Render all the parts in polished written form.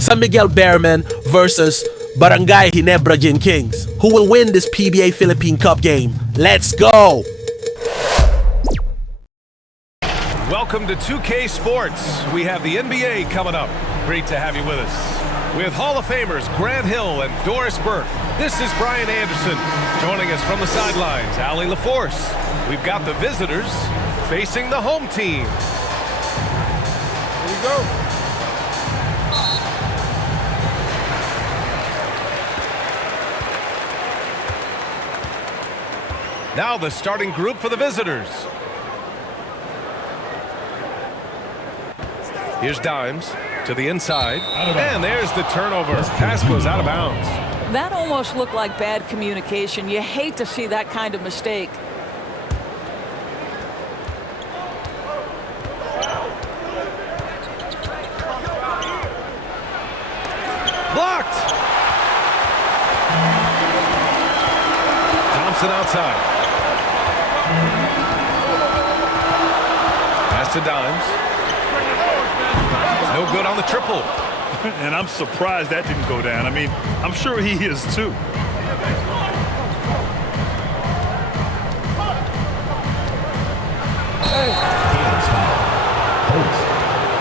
San Miguel BEERMEN versus Barangay Ginebra Kings. Who will win this PBA Philippine Cup game? Let's go! Welcome to 2K Sports. We have the NBA coming up. Great to have you with us. With Hall of Famers Grant Hill and Doris Burke, this is Brian Anderson. Joining us from the sidelines, Allie LaForce. We've got the visitors facing the home team. Here we go. Now the starting group for the visitors. Here's Dimes to the inside, and there's the turnover. Pass goes out of bounds. That almost looked like bad communication. You hate to see that kind of mistake. Blocked. Thompson outside. Pass to Dimes. No good on the triple. And I'm surprised that didn't go down. I mean, I'm sure he is too.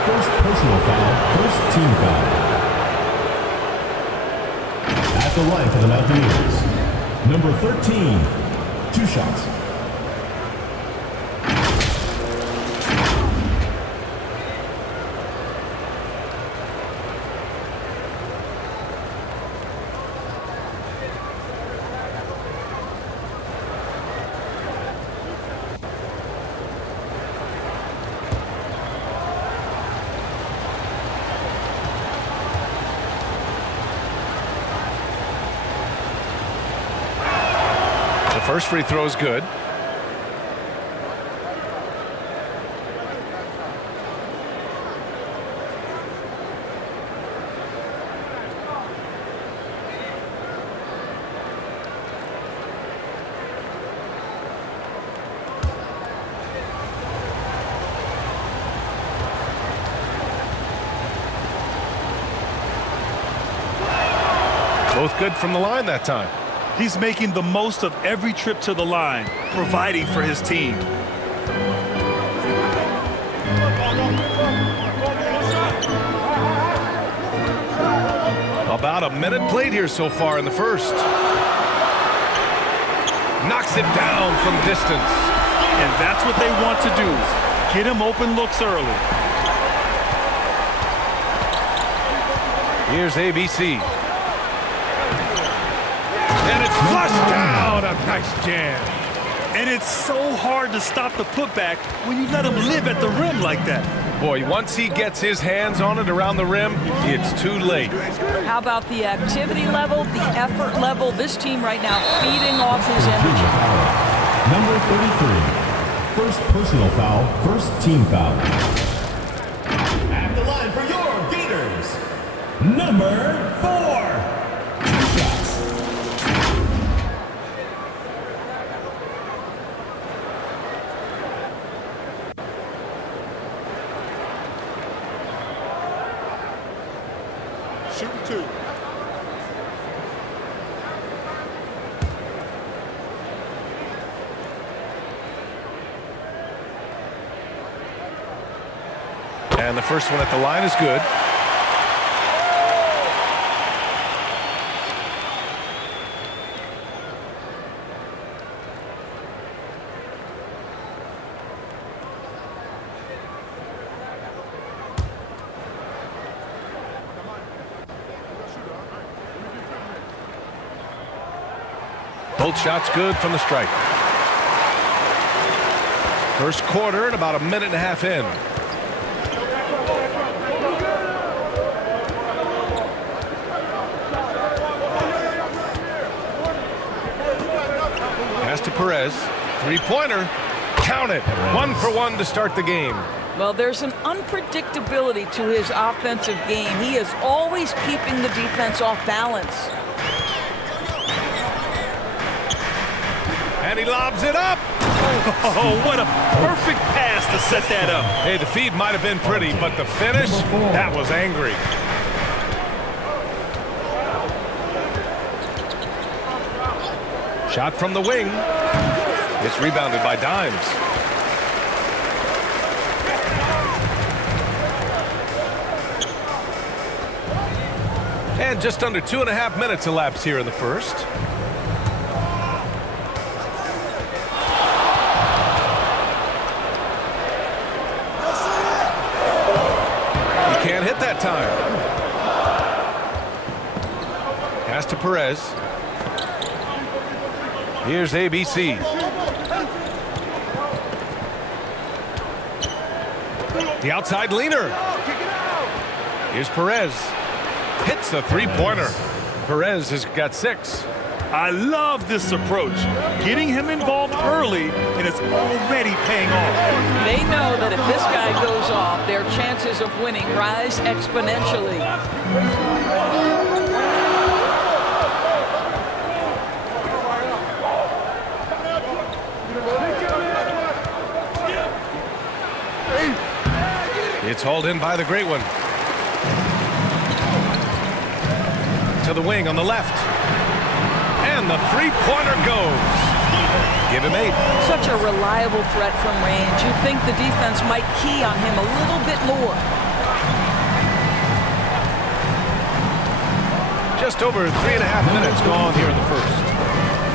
First personal foul, first team foul. At the line for the Mountaineers, number 13, 2 shots. First free throw is good. Both good from the line that time. He's making the most of every trip to the line, providing for his team. About a minute played here so far in the first. Knocks it down from distance. And that's what they want to do. Get him open looks early. Here's ABC. And it's flushed down. A nice jam. And it's so hard to stop the putback when you let him live at the rim like that. Boy, once he gets his hands on it around the rim, it's too late. How about the activity level, the effort level? This team right now feeding off his energy. Number 33, first personal foul, first team foul. At the line for your Gators, number 4, 2 shots. Shooting 2. And the first one at the line is good. Both shots good from the stripe. First quarter and about a minute and a half in. Pass to Perez. Three-pointer. Count it. 1 for 1 to start the game. Well, there's an unpredictability to his offensive game. He is always keeping the defense off balance. And he lobs it up. Oh, what a perfect pass to set that up. Hey, the feed might have been pretty, but the finish, that was angry. Shot from the wing. It's rebounded by Dimes. And just under 2.5 minutes elapsed here in the first. He can't hit that time. Pass to Perez. Here's ABC. The outside leaner. Here's Perez. Hits the three-pointer. Perez has got 6. I love this approach. Getting him involved early, and it's already paying off. They know that if this guy goes off, their chances of winning rise exponentially. It's hauled in by the great one. To the wing on the left. And the three-pointer goes. Give him 8. Such a reliable threat from range. You'd think the defense might key on him a little bit more. Just over 3.5 minutes gone here in the first.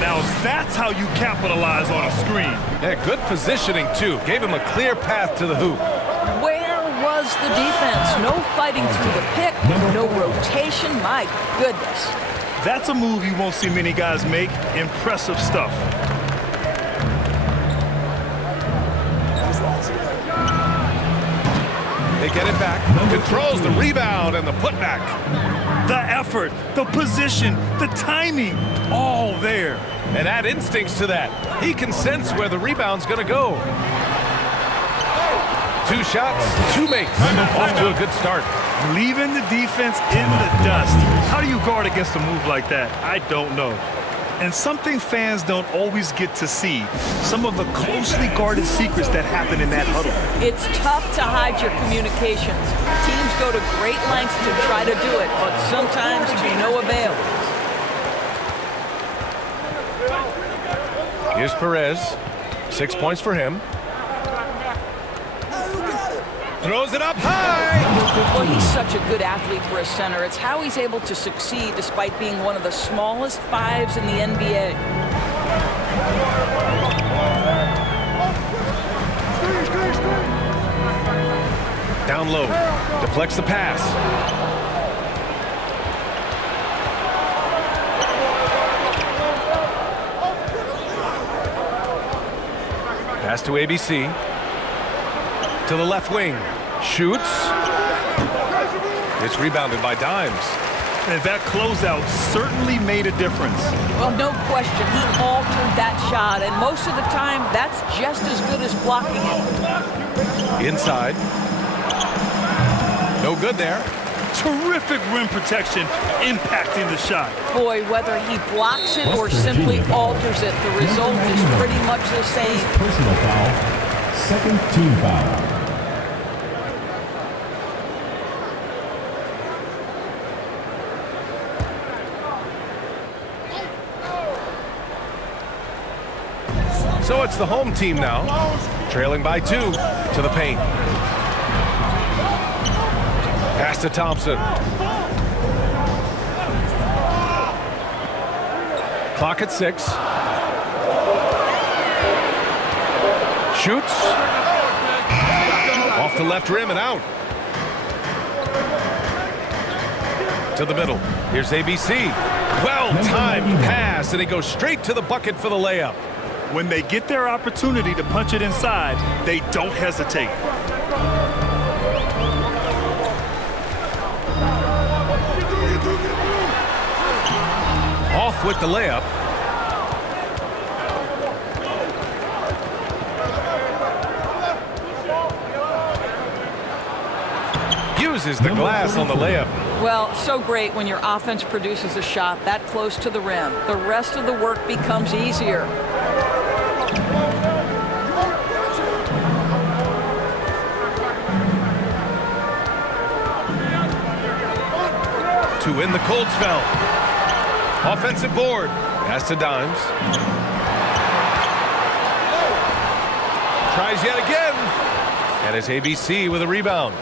Now that's how you capitalize on a screen. Yeah, good positioning, too. Gave him a clear path to the hoop. Where was the defense? No fighting through the pick, no rotation. My goodness. That's a move you won't see many guys make. Impressive stuff. They get it back. Controls the rebound and the putback. The effort, the position, the timing, all there. And add instincts to that. He can sense where the rebound's going to go. 2 shots, 2 makes. Off to a good start. Leaving the defense in the dust. How do you guard against a move like that? I don't know. And something fans don't always get to see. Some of the closely guarded secrets that happen in that huddle. It's tough to hide your communications. Teams go to great lengths to try to do it, but sometimes to no avail. Here's Perez. 6 points for him. Throws it up high. Well, he's such a good athlete for a center. It's how he's able to succeed despite being one of the smallest 5s in the NBA. Down low. Deflects the pass. Pass to ABC. To the left wing. Shoots. It's rebounded by Dimes. And that closeout certainly made a difference. Well, no question. He altered that shot, and most of the time, that's just as good as blocking it. Inside. No good there. Terrific rim protection impacting the shot. Boy, whether he blocks it or simply alters it, the result is pretty much the same. Personal foul. Second team foul. So it's the home team now, trailing by 2 to the paint. Pass to Thompson. Clock at 6. Shoots. Off the left rim and out. To the middle. Here's ABC. Well-timed pass, and he goes straight to the bucket for the layup. When they get their opportunity to punch it inside, they don't hesitate. Off with the layup. Uses the glass on the layup. Well, so great when your offense produces a shot that close to the rim. The rest of the work becomes easier. To win the cold spell. Offensive board. Pass to Dimes. Tries yet again. And it's ABC with a rebound.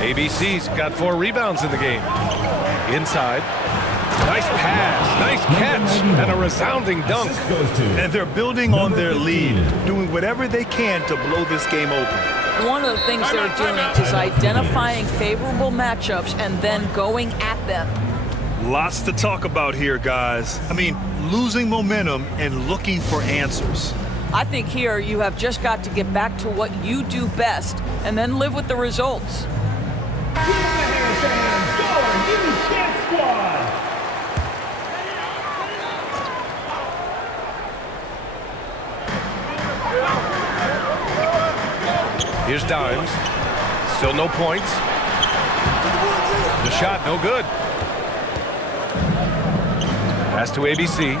ABC's got 4 rebounds in the game. Inside. Nice pass, nice catch, and a resounding dunk. And they're building on their lead, doing whatever they can to blow this game open. One of the things they're doing is identifying favorable matchups and then going at them. Lots to talk about here, guys. I mean, losing momentum and looking for answers. I think here you have just got to get back to what you do best and then live with the results. Here's Dimes. Still no points. The shot, no good. Pass to ABC.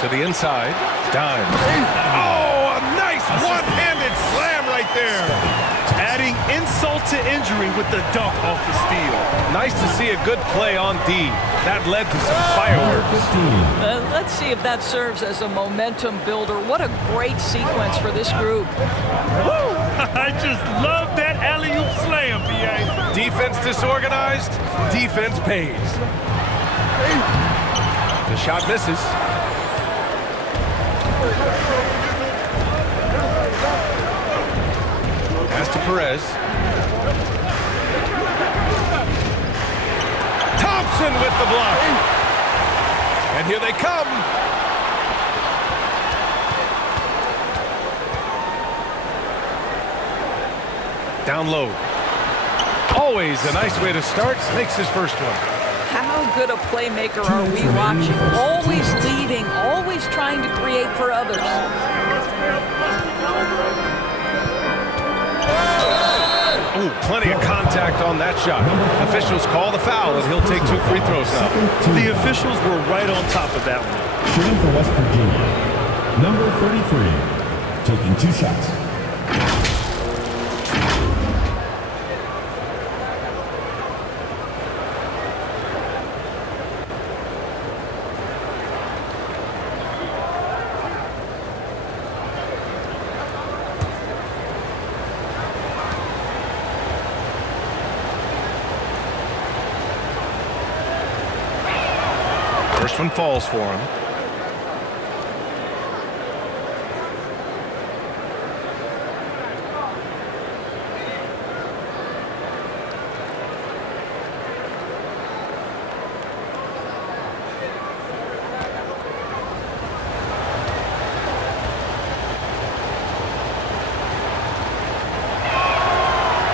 To the inside. Dimes. Oh, a nice one-handed slam right there. Adding insult to injury with the dunk off the steal. Nice to see a good play on D. That led to some fireworks. Let's see if that serves as a momentum builder. What a great sequence for this group. Woo! I just love that alley-oop slam, BA. Defense disorganized, defense pays. The shot misses. Pass to Perez. Thompson with the block. And here they come. Down low. Always a nice way to start. Makes his first one. How good a playmaker are we watching? Always leading, always trying to create for others. Ooh, plenty of contact on that shot. Officials call the foul, and he'll take 2 free throws now. The officials were right on top of that one. Shooting for West Virginia, number 33, taking 2 shots. First one falls for him.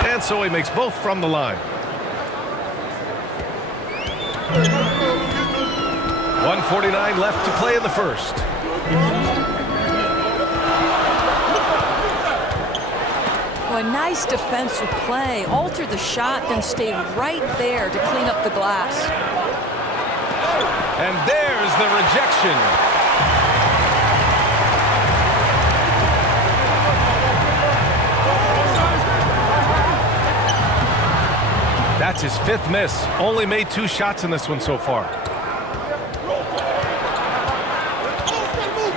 And so he makes both from the line. 1:49 left to play in the first. Oh, a nice defensive play. Altered the shot, then stayed right there to clean up the glass. And there's the rejection. That's his 5th miss. Only made 2 shots in this one so far.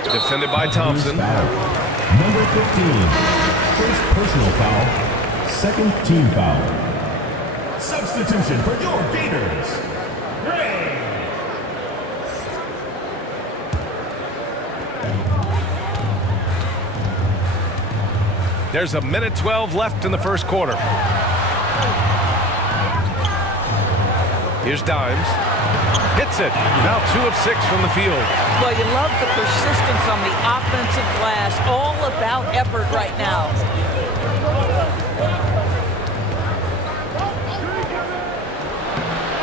Defended by Thompson. Number 15, first personal foul, 2nd team foul. Substitution for your Gators, Gray. There's 1:12 left in the first quarter. Here's Dimes. Hits it. Now 2 of 6 from the field. Well, you love the persistence on the offensive glass. All about effort right now.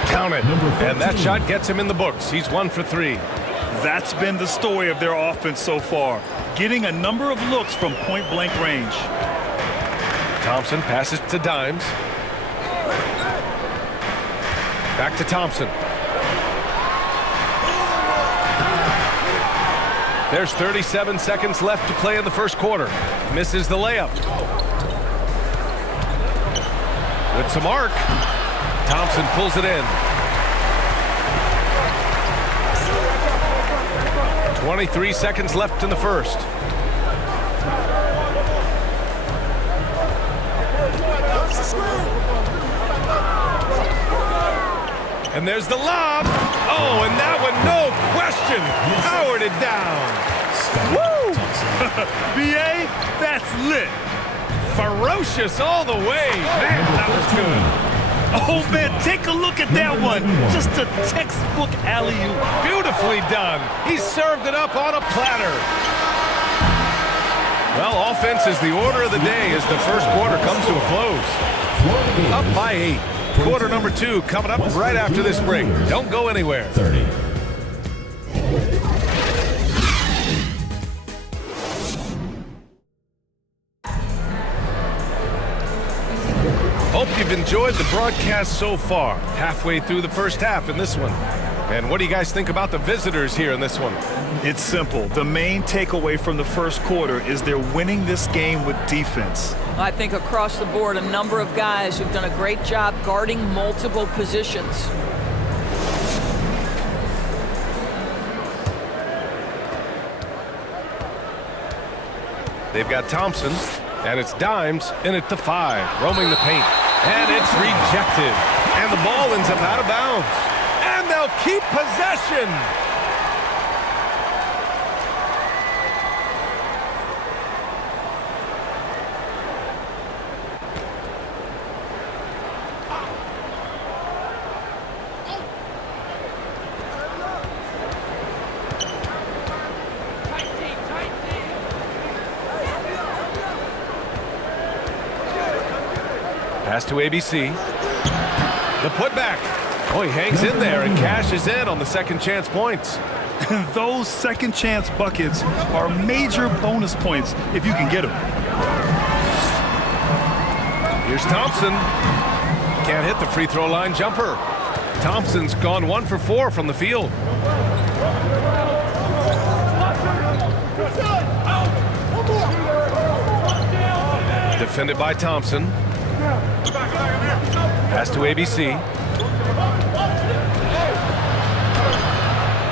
Count it. And that shot gets him in the books. He's 1 for 3. That's been the story of their offense so far. Getting a number of looks from point-blank range. Thompson passes to Dimes. Back to Thompson. There's 37 seconds left to play in the first quarter. Misses the layup. With some arc. Thompson pulls it in. 23 seconds left in the first. And there's the lob. Oh, and that one, no question, powered it down. Woo! BA, that's lit. Ferocious all the way. Man, that was good. Oh, man, take a look at that one. Just a textbook alley-oop. Beautifully done. He served it up on a platter. Well, offense is the order of the day as the first quarter comes to a close. Up by 8. Quarter number 2 coming up right after this break. Don't go anywhere. 30. Hope you've enjoyed the broadcast so far. Halfway through the first half in this one. And what do you guys think about the visitors here in this one? It's simple. The main takeaway from the first quarter is they're winning this game with defense. I think across the board, a number of guys who've done a great job guarding multiple positions. They've got Thompson, and it's Dimes in at the 5, roaming the paint. And it's rejected. And the ball ends up out of bounds. And they'll keep possession. Pass to ABC. The putback. Oh, he hangs in there and cashes in on the second chance points. And those second chance buckets are major bonus points if you can get them. Here's Thompson. Can't hit the free throw line jumper. Thompson's gone 1 for 4 from the field. Defended by Thompson. Pass to ABC.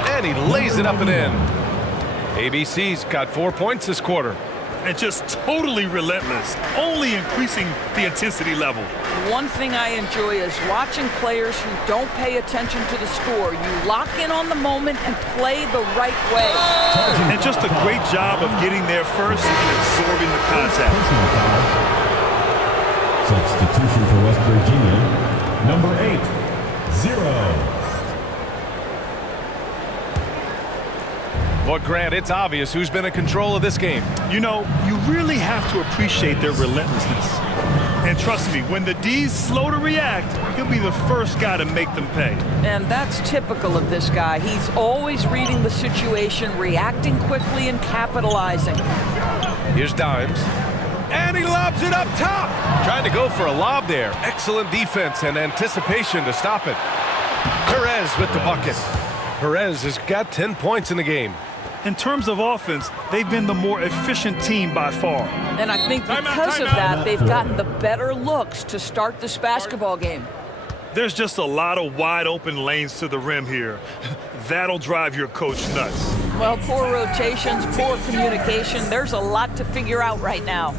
And he lays it up and in. ABC's got 4 points this quarter. And just totally relentless, only increasing the intensity level. One thing I enjoy is watching players who don't pay attention to the score. You lock in on the moment and play the right way. And just a great job of getting there first and absorbing the contact. Substitution for West Virginia, number 8, 0. But Grant, it's obvious who's been in control of this game. You know, you really have to appreciate their relentlessness. And trust me, when the D's slow to react, he'll be the first guy to make them pay. And that's typical of this guy. He's always reading the situation, reacting quickly and capitalizing. Here's Dimes. And he lobs it up top. Trying to go for a lob there. Excellent defense and anticipation to stop it. Perez with the bucket. Perez has got 10 points in the game. In terms of offense, they've been the more efficient team by far. And I think because of that, they've gotten the better looks to start this basketball game. There's just a lot of wide open lanes to the rim here. That'll drive your coach nuts. Well, poor rotations, poor communication. There's a lot to figure out right now.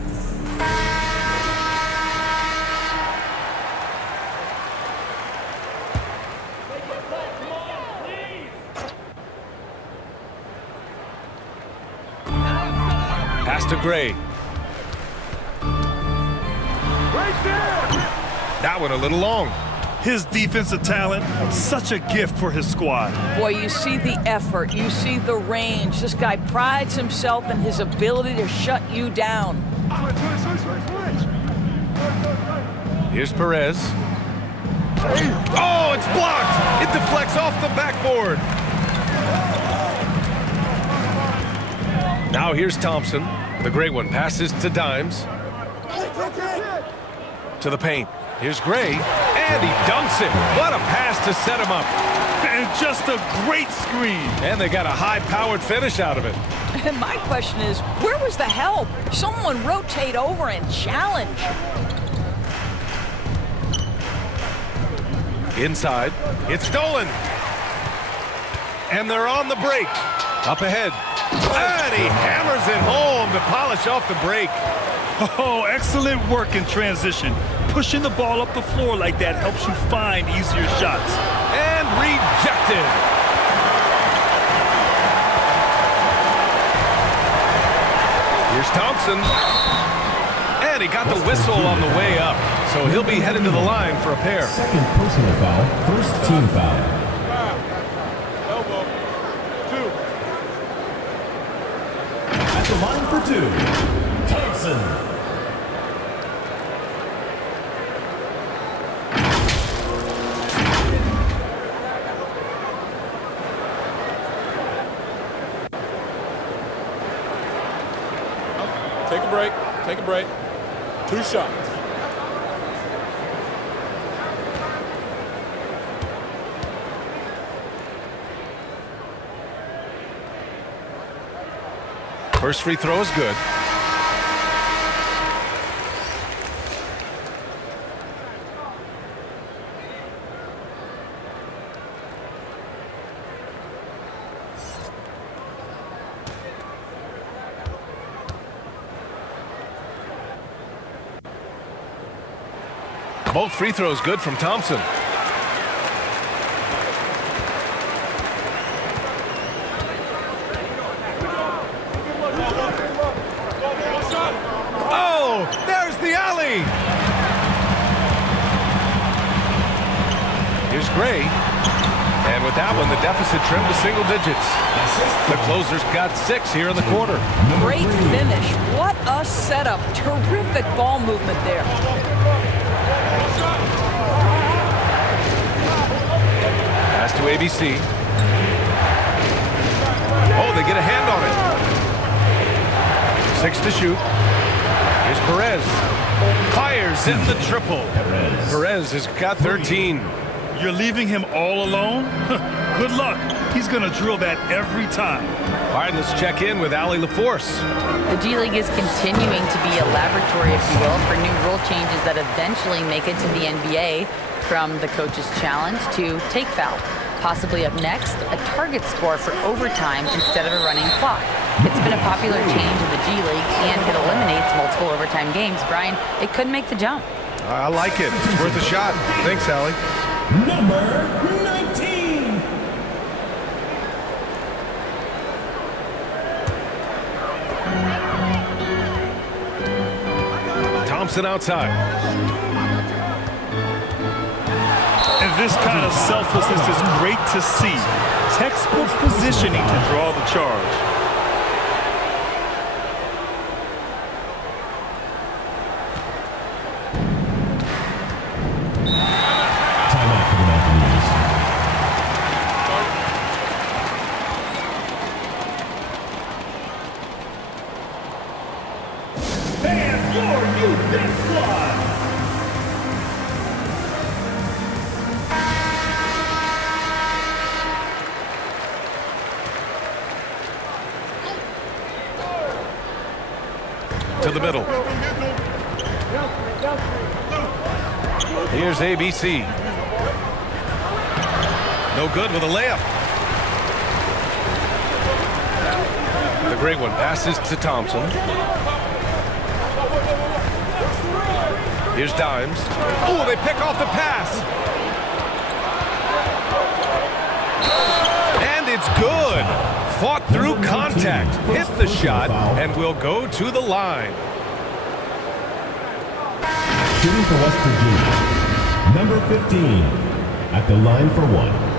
Pass to Gray. That one a little long. His defensive talent, such a gift for his squad. Boy, you see the effort, you see the range. This guy prides himself in his ability to shut you down. Here's Perez. Oh, it's blocked. It deflects off the backboard. Now here's Thompson. The great one passes to Dimes. To the paint. Here's Gray. And he dunks it. What a pass to set him up. And just a great screen. And they got a high-powered finish out of it. And my question is, where was the help? Someone rotate over and challenge. Inside. It's stolen. And they're on the break. Up ahead. And he hammers it home to polish off the break. Oh, excellent work in transition. Pushing the ball up the floor like that helps you find easier shots. And rejected. Here's Thompson. And he got the whistle on the way up. So he'll be headed to the line for a pair. Second personal foul, first team foul. Elbow. 2. At the line for 2, Thompson. Take a break. Take a break. 2 shots. First free throw is good. Both free throws good from Thompson. Oh, there's the alley. Here's Gray. And with that one, the deficit trimmed to single digits. The closer's got 6 here in the quarter. Great finish. What a setup. Terrific ball movement there. Pass to ABC. Oh, they get a hand on it. 6 to shoot. Here's Perez. Fires in the triple. Perez has got 13. You're leaving him all alone? Good luck. He's going to drill that every time. All right, let's check in with Allie LaForce. The G League is continuing to be a laboratory, if you will, for new rule changes that eventually make it to the NBA, from the coach's challenge to take foul. Possibly up next, a target score for overtime instead of a running clock. It's been a popular change in the G League, and it eliminates multiple overtime games. Brian, it could make the jump. I like it. It's worth a shot. Thanks, Allie. Number 19. Thompson outside. And this kind of selflessness is great to see. Textbook positioning to draw the charge. Timeout for the Mountaineers. And your youth dance squad. To the middle. Here's ABC. No good with a layup. The great one passes to Thompson. Here's Dimes. Oh, they pick off the pass. And it's good. Fought through contact, hit the shot, and will go to the line. Shooting for West Virginia, number 15, at the line for 1.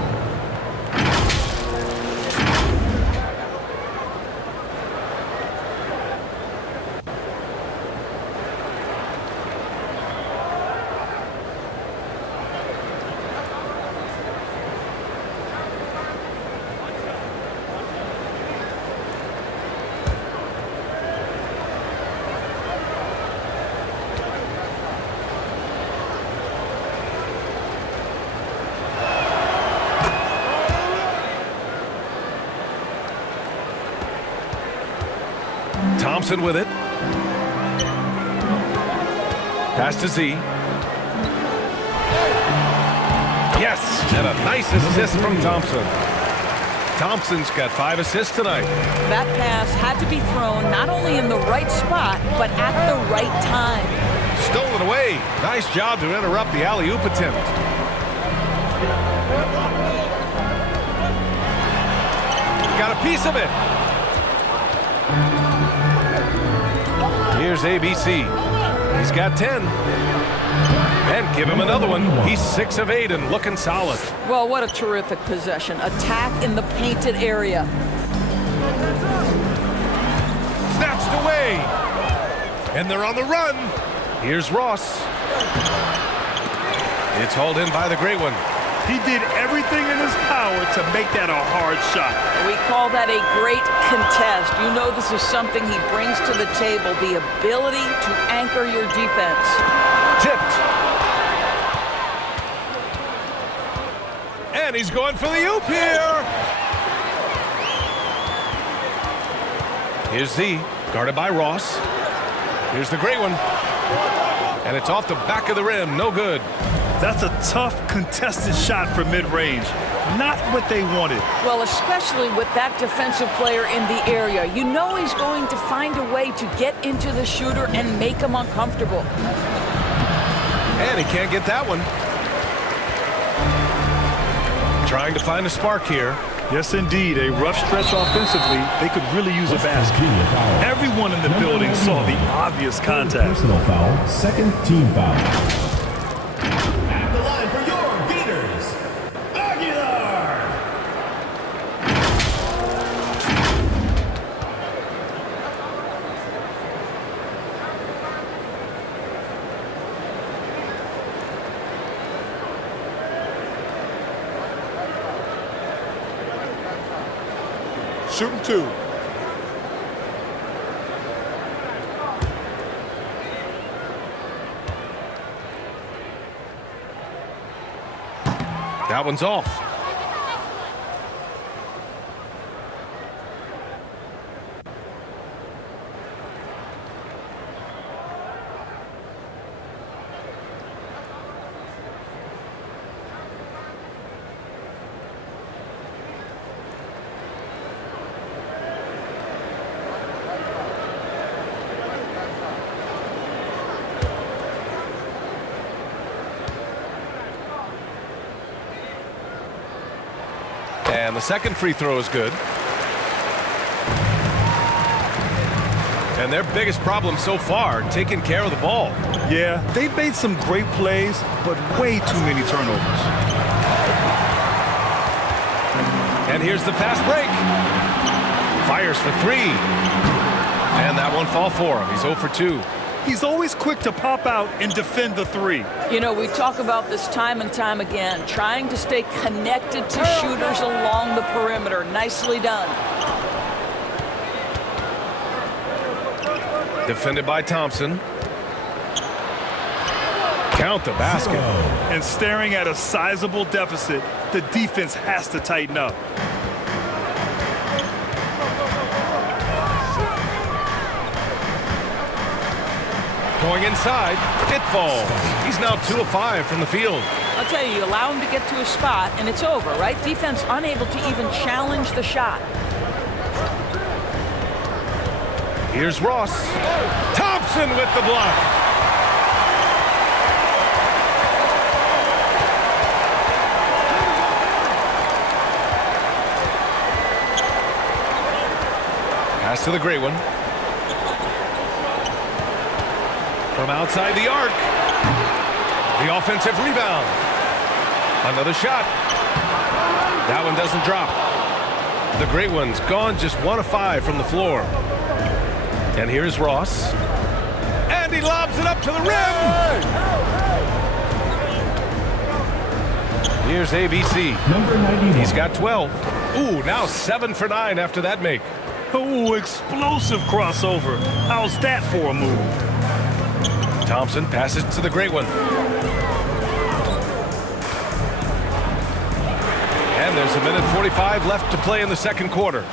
Thompson with it. Pass to Z. Yes, and a nice assist from Thompson. Thompson's got 5 assists tonight. That pass had to be thrown not only in the right spot, but at the right time. Stolen away. Nice job to interrupt the alley-oop attempt. Got a piece of it. Here's ABC. He's got 10. And give him another one. He's 6 of 8 and looking solid. Well, what a terrific possession. Attack in the painted area. Snatched away. And they're on the run. Here's Ross. It's hauled in by the great one. He did everything in his power to make that a hard shot. We call that a great contest. You know this is something he brings to the table, the ability to anchor your defense. Tipped. And he's going for the oop here. Here's Z, guarded by Ross. Here's the great one. And it's off the back of the rim, no good. That's a tough, contested shot from mid-range. Not what they wanted. Well, especially with that defensive player in the area. You know he's going to find a way to get into the shooter and make him uncomfortable. And he can't get that one. Trying to find a spark here. Yes, indeed. A rough stretch offensively. They could really use a basket. Everyone in the building saw the obvious contact. Personal foul, second team foul. At the line for your Gators, Aguilar. Shooting 2. That one's off. And the second free throw is good. And their biggest problem so far, taking care of the ball. Yeah, they've made some great plays, but way too many turnovers. And here's the fast break. Fires for 3. And that won't fall for him. He's 0 for 2. He's always quick to pop out and defend the 3. You know, we talk about this time and time again, trying to stay connected to shooters along the perimeter. Nicely done. Defended by Thompson. Count the basket. And staring at a sizable deficit, the defense has to tighten up. Going inside, it falls. He's now 2 of 5 from the field. I'll tell you, you allow him to get to a spot, and it's over, right? Defense unable to even challenge the shot. Here's Ross. Thompson with the block. Pass to the great one. From outside the arc. The offensive rebound. Another shot. That one doesn't drop. The great one's gone just 1 of 5 from the floor. And here's Ross. And he lobs it up to the rim. Here's ABC. Number 91. He's got 12. Ooh, now 7 for 9 after that make. Oh, explosive crossover. How's that for a move? Thompson passes to the great one. And there's 1:45 left to play in the second quarter.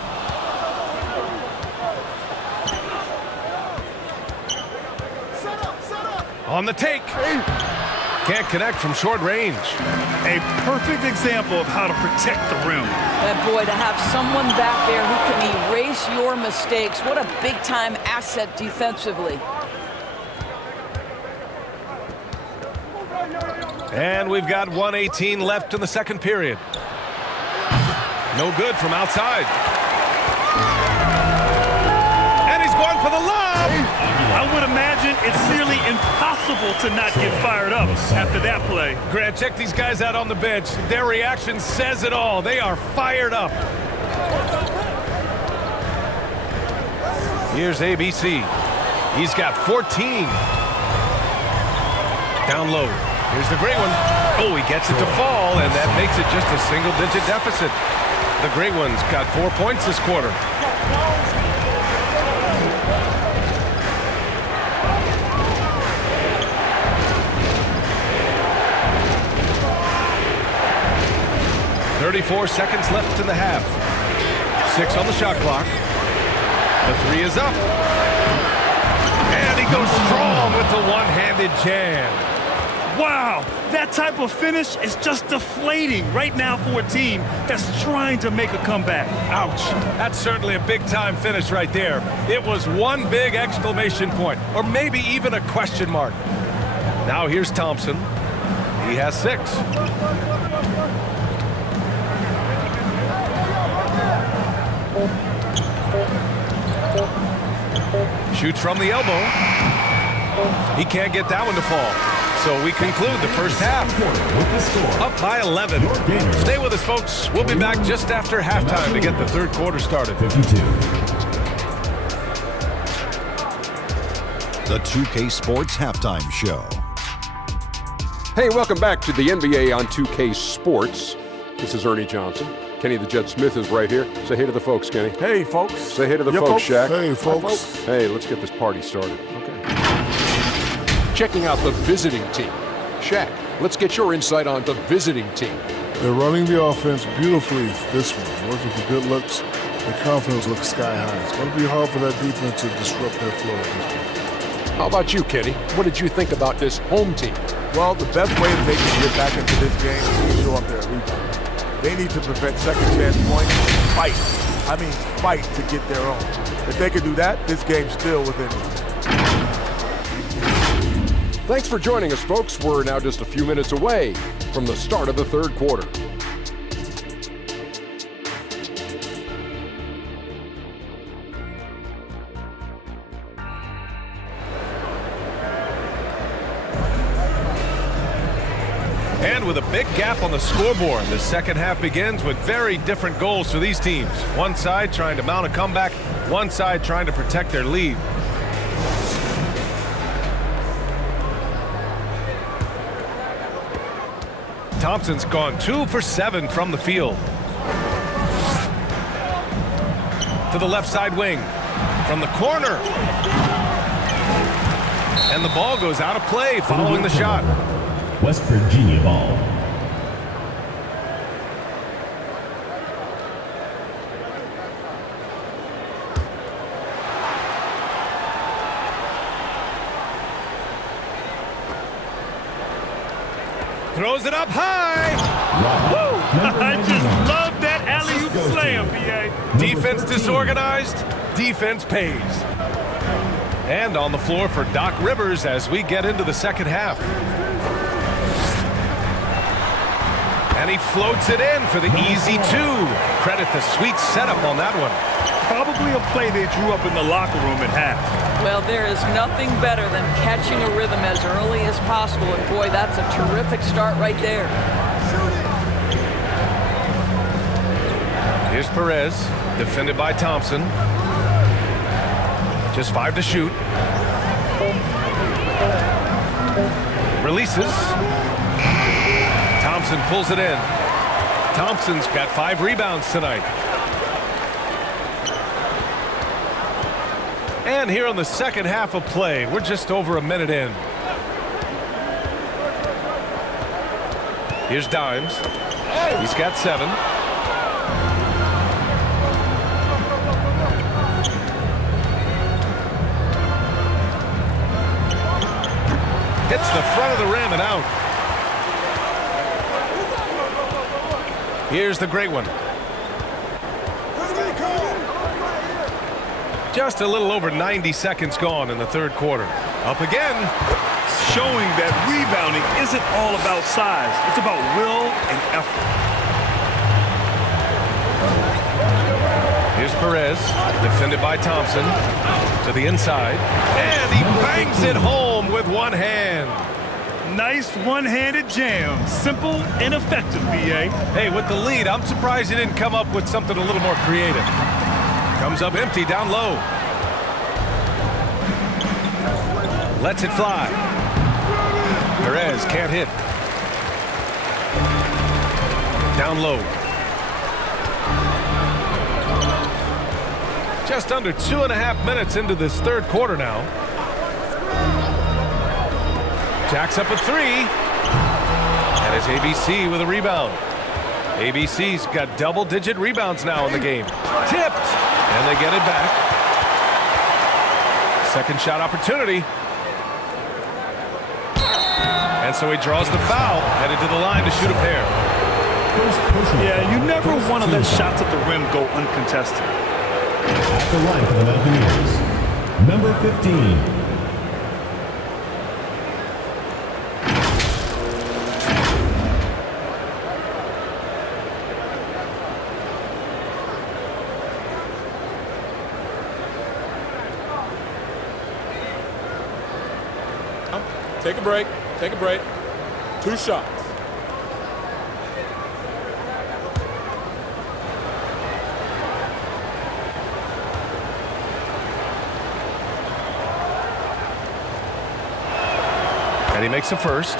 On the take. Can't connect from short range. A perfect example of how to protect the rim. And boy, to have someone back there who can erase your mistakes, what a big-time asset defensively. And we've got 1:18 left in the second period. No good from outside. And he's going for the lob. I would imagine it's nearly impossible to not get fired up after that play. Grant, check these guys out on the bench. Their reaction says it all. They are fired up. Here's ABC. He's got 14. Down low. Here's the great one. Oh, he gets it to fall, and that makes it just a single-digit deficit. The great one's got 4 points this quarter. "34 seconds left in the half. 6 on the shot clock. The 3 is up. And he goes strong with the one-handed jam. Wow, that type of finish is just deflating right now for a team that's trying to make a comeback. Ouch. That's certainly a big-time finish right there. It was one big exclamation point, or maybe even a question mark. Now here's Thompson. He has 6. Shoots from the elbow. He can't get that one to fall. So we conclude the first half. Up by 11. Stay with us, folks. We'll be back just after halftime to get the third quarter started. 52. The 2K Sports Halftime Show. Hey, welcome back to the NBA on 2K Sports. This is Ernie Johnson. Kenny the Jet Smith is right here. Say hey to the folks, Kenny. Hey, folks. Say hey to the folks, Shaq. Hey, folks. Hey, let's get this party started. Okay. Checking out the visiting team. Shaq, let's get your insight on the visiting team. They're running the offense beautifully this one. Working for good looks. The confidence looks sky high. It's going to be hard for that defense to disrupt their flow at this point. How about you, Kenny? What did you think about this home team? Well, the best way that they can get back into this game is to show up their rebound. They need to prevent second chance points and fight. I mean, fight to get their own. If they can do that, this game's still within reach. Thanks for joining us, folks. We're now just a few minutes away from the start of the third quarter. And with a big gap on the scoreboard, the second half begins with very different goals for these teams. One side trying to mount a comeback, one side trying to protect their lead. Thompson's gone 2 for 7 from the field. To the left side wing. From the corner. And the ball goes out of play following the shot. West Virginia ball. Throws it up high. Woo! I just love that alley-oop slam, BA. Defense disorganized, defense pays. And on the floor for Doc Rivers as we get into the second half. And he floats it in for the easy 2. Credit the sweet setup on that one. Probably a play they drew up in the locker room at half. Well, there is nothing better than catching a rhythm as early as possible, and boy, that's a terrific start right there. Here's Perez, defended by Thompson. Just 5 to shoot. Releases. Thompson pulls it in. Thompson's got 5 rebounds tonight. And here on the second half of play, we're just over a minute in. Here's Dimes. He's got 7. Hits the front of the rim and out. Here's the great one. Just a little over 90 seconds gone in the third quarter. Up again. Showing that rebounding isn't all about size. It's about will and effort. Here's Perez, defended by Thompson, to the inside, and he bangs it home with one hand. Nice one-handed jam. Simple and effective, BA. Hey, with the lead, I'm surprised he didn't come up with something a little more creative. Comes up empty down low. Lets it fly. Perez can't hit. Down low. Just under 2.5 minutes into this third quarter now. Jacks up a three. And it's ABC with a rebound. ABC's got double-digit rebounds now in the game. Tipped. And they get it back. Second shot opportunity. And so he draws the foul, headed to the line to shoot a pair. Yeah, you never want to let shots at the rim go uncontested. At the line for the Mountaineers, number 15. Take a break. Take a break. 2 shots. And he makes the first.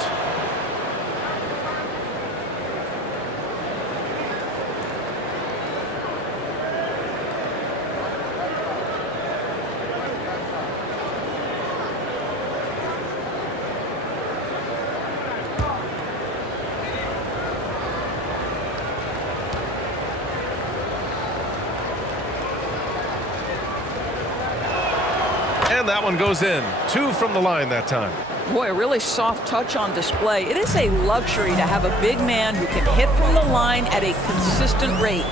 And that one goes in. 2 from the line that time. Boy, a really soft touch on display. It is a luxury to have a big man who can hit from the line at a consistent rate.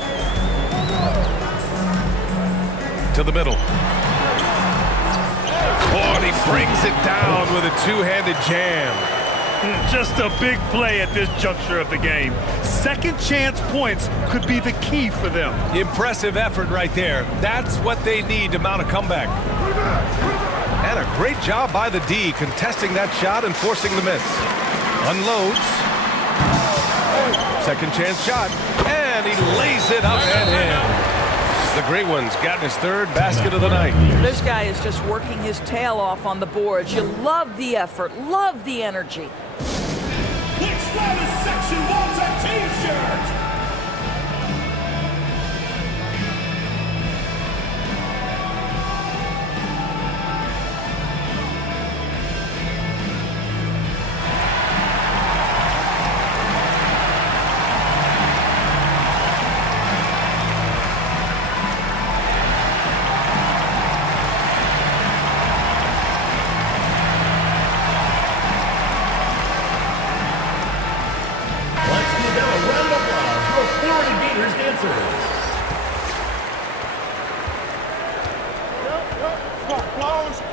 To the middle. Oh, and he brings it down with a two-handed jam. Just a big play at this juncture of the game. Second chance points could be the key for them. Impressive effort right there. That's what they need to mount a comeback. And a great job by the D contesting that shot and forcing the miss. Unloads. Second chance shot. And he lays it up and in. The great one's gotten his third basket of the night. This guy is just working his tail off on the boards. You love the effort, love the energy. Which loudest section wants a t-shirt?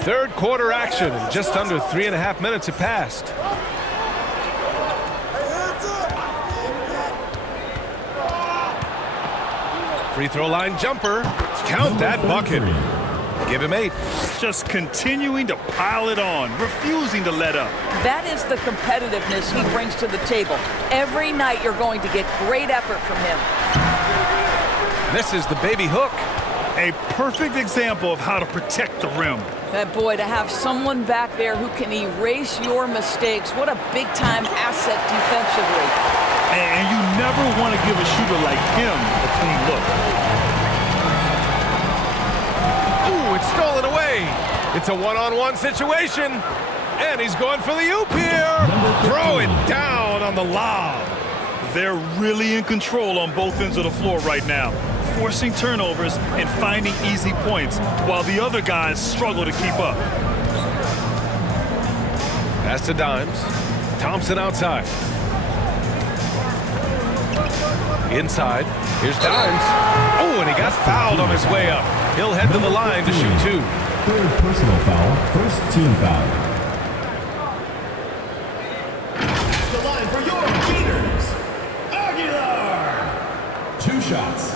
Third quarter action, and just under 3.5 minutes have passed. Free throw line jumper. Count that bucket. Give him 8. Just continuing to pile it on, refusing to let up. That is the competitiveness he brings to the table. Every night you're going to get great effort from him. Misses the baby hook. A perfect example of how to protect the rim. That boy, to have someone back there who can erase your mistakes, what a big-time asset defensively. And you never want to give a shooter like him a clean look. Ooh, it's stolen away. It's a one-on-one situation. And he's going for the oop here. Throw it down on the lob. They're really in control on both ends of the floor right now, forcing turnovers and finding easy points while the other guys struggle to keep up. Pass to Dimes. Thompson outside. Inside, here's Dimes. Oh, and he got fouled on his way up. He'll head to the line to shoot 2. Third personal foul, first team foul. The line for your Gators, Aguilar. 2 shots.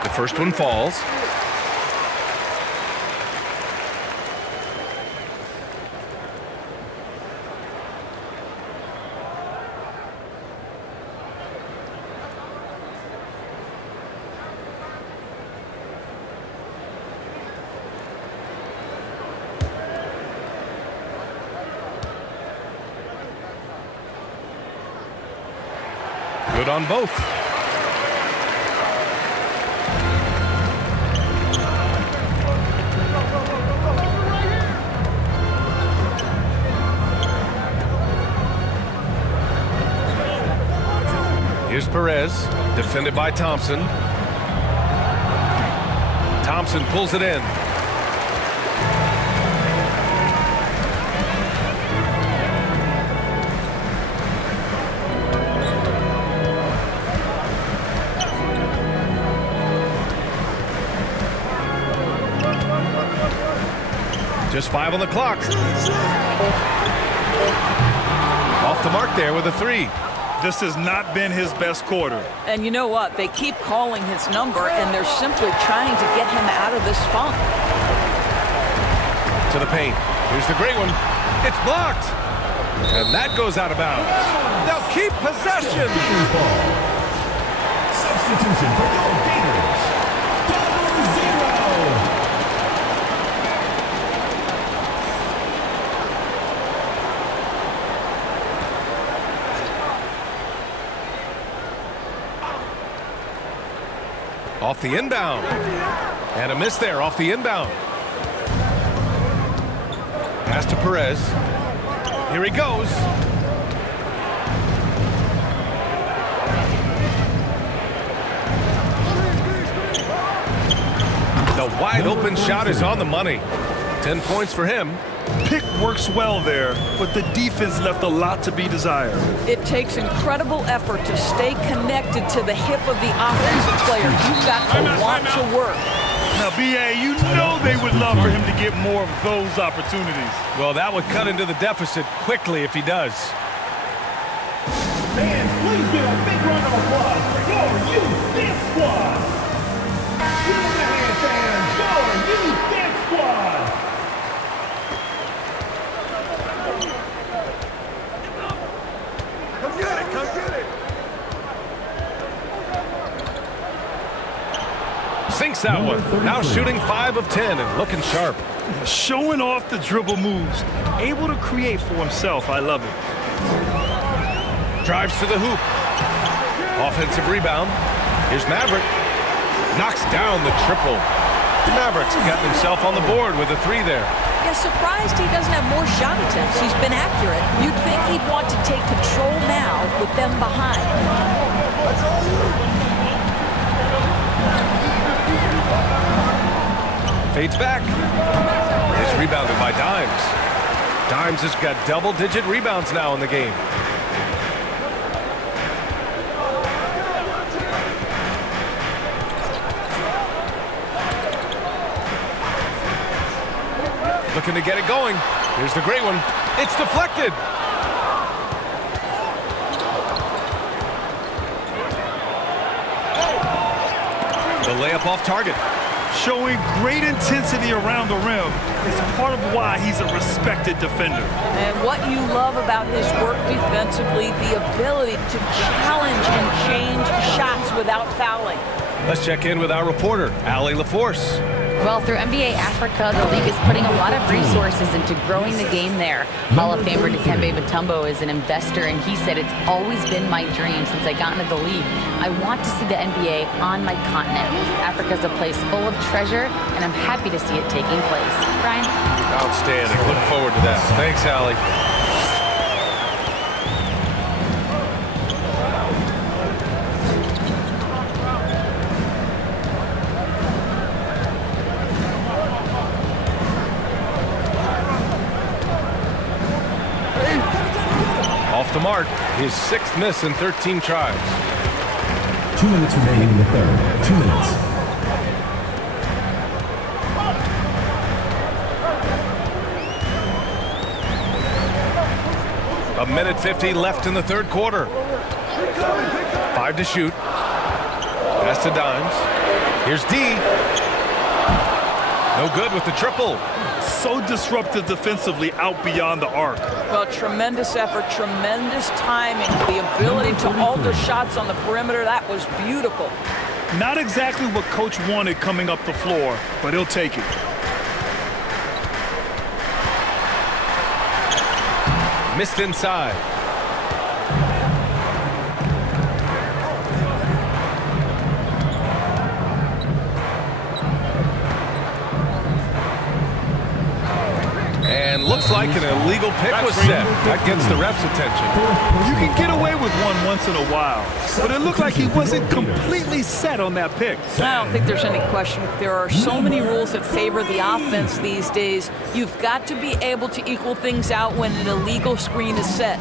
The first one falls. Good on both. Here's Perez, defended by Thompson. Thompson pulls it in. Just 5 on the clock. Off the mark there with a 3. This has not been his best quarter. And you know what? They keep calling his number, and they're simply trying to get him out of this funk. To the paint. Here's the great one. It's blocked. And that goes out of bounds. They'll keep possession. Substitution for your Gators, double 0. Off the inbound. And a miss there off the inbound. Pass to Perez. Here he goes. The wide open shot is on the money. 10 points for him. Pick works well there, but the defense left a lot to be desired. It takes incredible effort to stay connected to the hip of the offensive player. You've got to want to work. Now, BA, you know they would love for him to get more of those opportunities. Well, that would cut into the deficit quickly if he does. Fans, please give a big round of applause for your youth dance squad. Give them a hand, fans, your youth dance squad. Come get it, come get it. Sinks that one. Now shooting 5 of 10 and looking sharp. Showing off the dribble moves. Able to create for himself. I love it. Drives to the hoop. Offensive rebound. Here's Maverick. Knocks down the triple. Maverick's got himself on the board with a 3 there. Yeah, surprised he doesn't have more shot attempts. He's been accurate. You'd think he'd want to take control now with them behind. Fades back. It's rebounded by Dimes. Dimes has got double-digit rebounds now in the game. Looking to get it going. Here's the great one. It's deflected. The layup off target. Showing great intensity around the rim is part of why he's a respected defender. And what you love about his work defensively, the ability to challenge and change shots without fouling. Let's check in with our reporter, Allie LaForce. Well, through NBA Africa, the league is putting a lot of resources into growing the game there. Hall of Famer Dikembe Mutombo is an investor, and he said, "It's always been my dream since I got into the league. I want to see the NBA on my continent. Africa's a place full of treasure, and I'm happy to see it taking place." Brian? Outstanding. Look forward to that. Thanks, Allie. Off the mark, his 6th miss in 13 tries. 2 minutes remaining in the third. 2 minutes. A minute 50 left in the third quarter. 5 to shoot. Pass to Dimes. Here's D. No good with the triple. So disruptive defensively out beyond the arc. Well, tremendous effort, tremendous timing, the ability to alter shots on the perimeter. That was beautiful. Not exactly what coach wanted coming up the floor, but he'll take it. Missed inside. And looks like an illegal pick was set. That gets the ref's attention. You can get away with one once in a while, but it looked like he wasn't completely set on that pick. I don't think there's any question. There are so many rules that favor the offense these days. You've got to be able to equal things out when an illegal screen is set.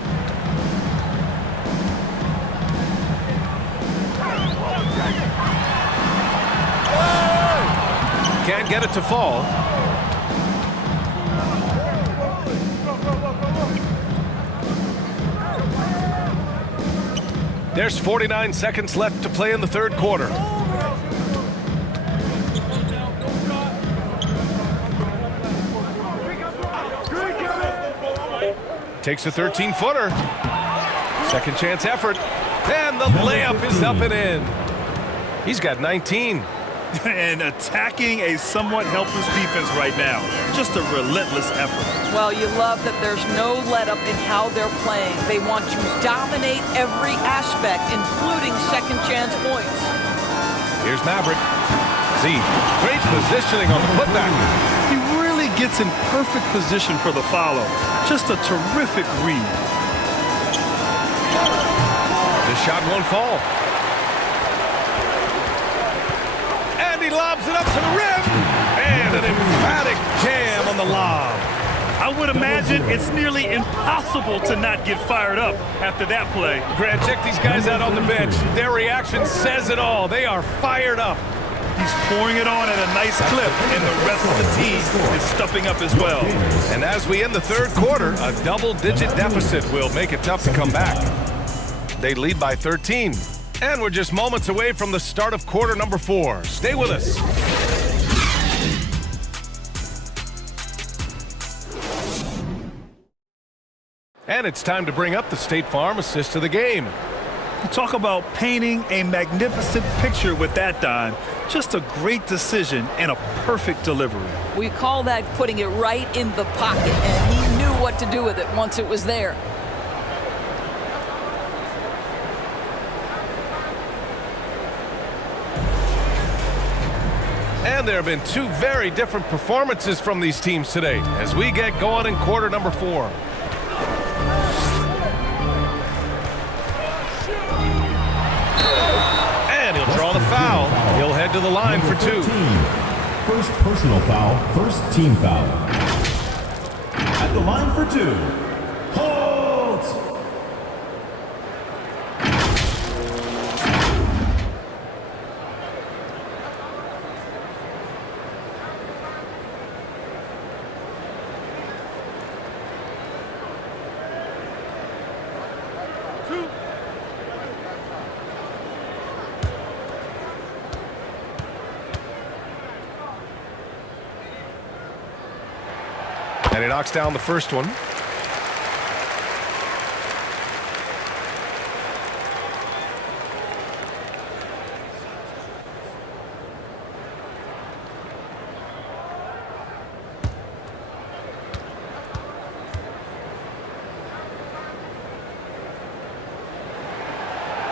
Can't get it to fall. There's 49 seconds left to play in the third quarter. Takes a 13-footer. Second chance effort. And the layup is up and in. He's got 19. And attacking a somewhat helpless defense right now. Just a relentless effort. Well, you love that there's no let-up in how they're playing. They want to dominate every aspect, including second chance points. Here's Maverick. Z, great positioning on the putback. He really gets in perfect position for the follow. Just a terrific read. This shot won't fall. He lobs it up to the rim, and an emphatic jam on the lob. I would imagine it's nearly impossible to not get fired up after that play. Grant, check these guys out on the bench. Their reaction says it all. They are fired up. He's pouring it on at a nice clip, and the rest of the team is stepping up as well. And as we end the third quarter, a double-digit deficit will make it tough to come back. They lead by 13. And we're just moments away from the start of quarter number 4. Stay with us. And it's time to bring up the State Farm assist of the game. You talk about painting a magnificent picture with that dime. Just a great decision and a perfect delivery. We call that putting it right in the pocket, and he knew what to do with it once it was there. And there have been 2 very different performances from these teams today as we get going in quarter number 4. And he'll draw the foul. He'll head to the line for 2. First personal foul, first team foul. At the line for 2. Holds! And he knocks down the first one.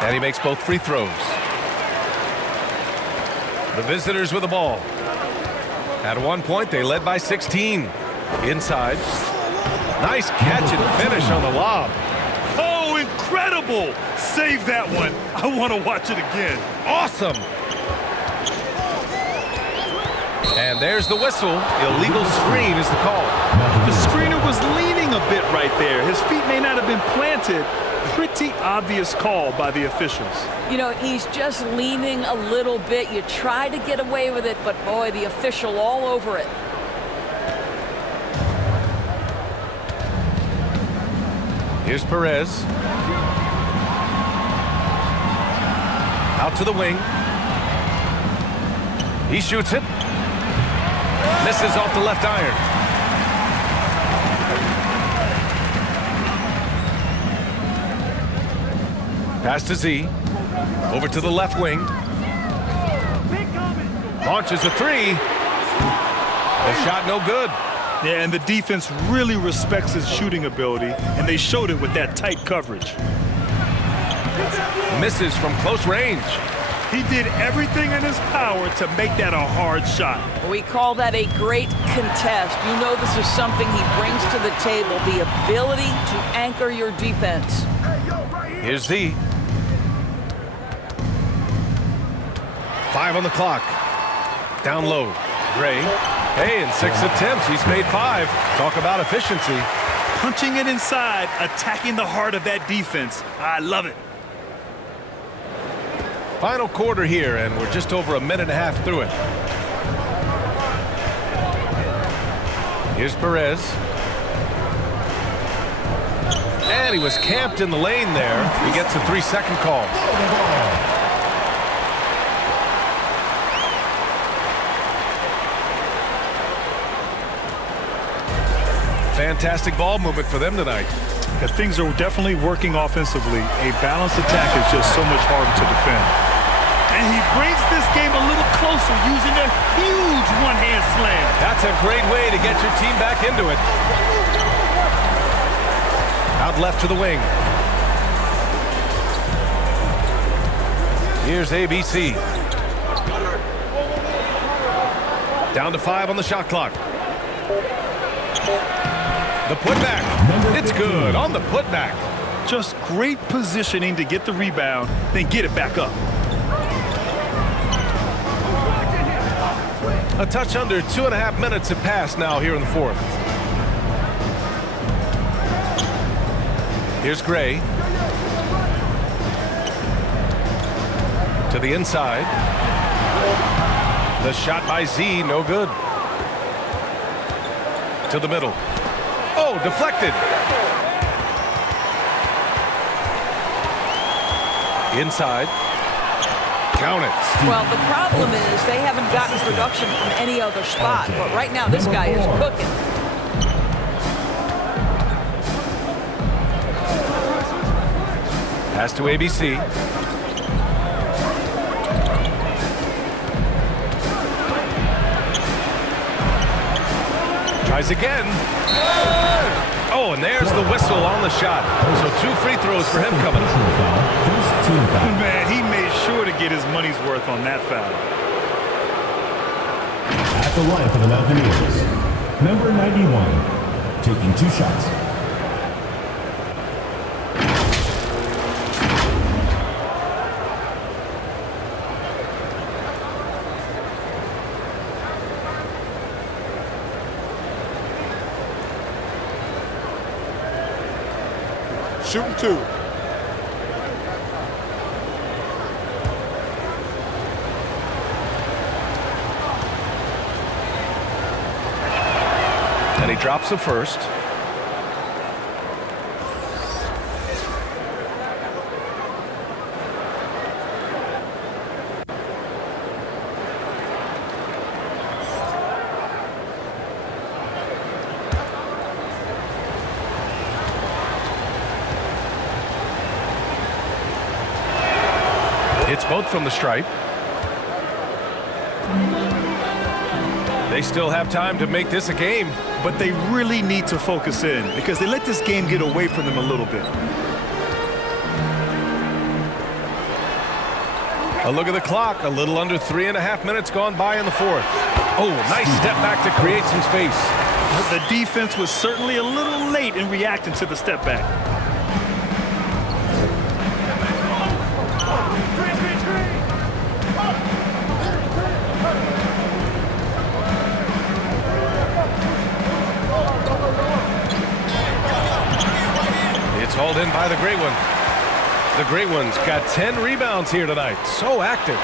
And he makes both free throws. The visitors with the ball. At one point, they led by 16. Inside. Nice catch and finish on the lob. Oh, incredible! Save that one. I want to watch it again. Awesome. And there's the whistle. Illegal screen is the call. The screener was leaning a bit right there. His feet may not have been planted. Pretty obvious call by the officials. You know, he's just leaning a little bit. You try to get away with it, but boy, the official all over it. Here's Perez. Out to the wing. He shoots it. Misses off the left iron. Pass to Z. Over to the left wing. Launches a three. The shot no good. Yeah, and the defense really respects his shooting ability, and they showed it with that tight coverage. Misses from close range. He did everything in his power to make that a hard shot. We call that a great contest. You know this is something he brings to the table, the ability to anchor your defense. Here's Z. 5 on the clock. Down low. Gray. Hey, in 6 attempts, he's made 5. Talk about efficiency. Punching it inside, attacking the heart of that defense. I love it. Final quarter here, and we're just over a minute and a half through it. Here's Perez. And he was camped in the lane there. He gets a 3-second call. Fantastic ball movement for them tonight. And things are definitely working offensively. A balanced attack is just so much harder to defend. And he brings this game a little closer using a huge one-hand slam. That's a great way to get your team back into it. Out left to the wing. Here's ABC. Down to 5 on the shot clock. The putback. It's good on the putback. Just great positioning to get the rebound, then get it back up. A touch under 2.5 minutes have passed now here in the fourth. Here's Gray. To the inside. The shot by Z, no good. To the middle. Oh, deflected. Inside. Count it. Well, the problem is they haven't gotten production from any other spot, but right now this guy is cooking. Pass to ABC. Tries again. Oh, and there's the whistle on the shot. So 2 free throws for him coming up. Man, he made sure to get his money's worth on that foul. At the line for the Mountaineers, number 91, taking 2 shots. Shooting 2. And he drops the first. It's both from the stripe. They still have time to make this a game. But they really need to focus in because they let this game get away from them a little bit. A look at the clock. A little under 3.5 minutes gone by in the fourth. Oh, nice step back to create some space. The defense was certainly a little late in reacting to the step back. It's hauled in by the Great One. The Great One's got 10 rebounds here tonight. So active.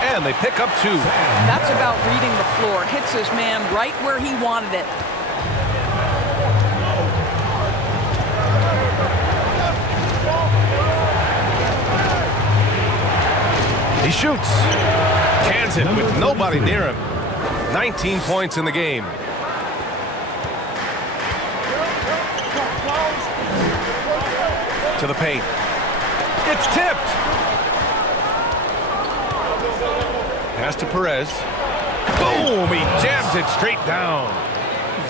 And they pick up 2. That's about reading the floor. Hits his man right where he wanted it. He shoots. Cans it with nobody near him. 19 points in the game. To the paint. It's tipped. Pass to Perez. Boom! He jams it straight down.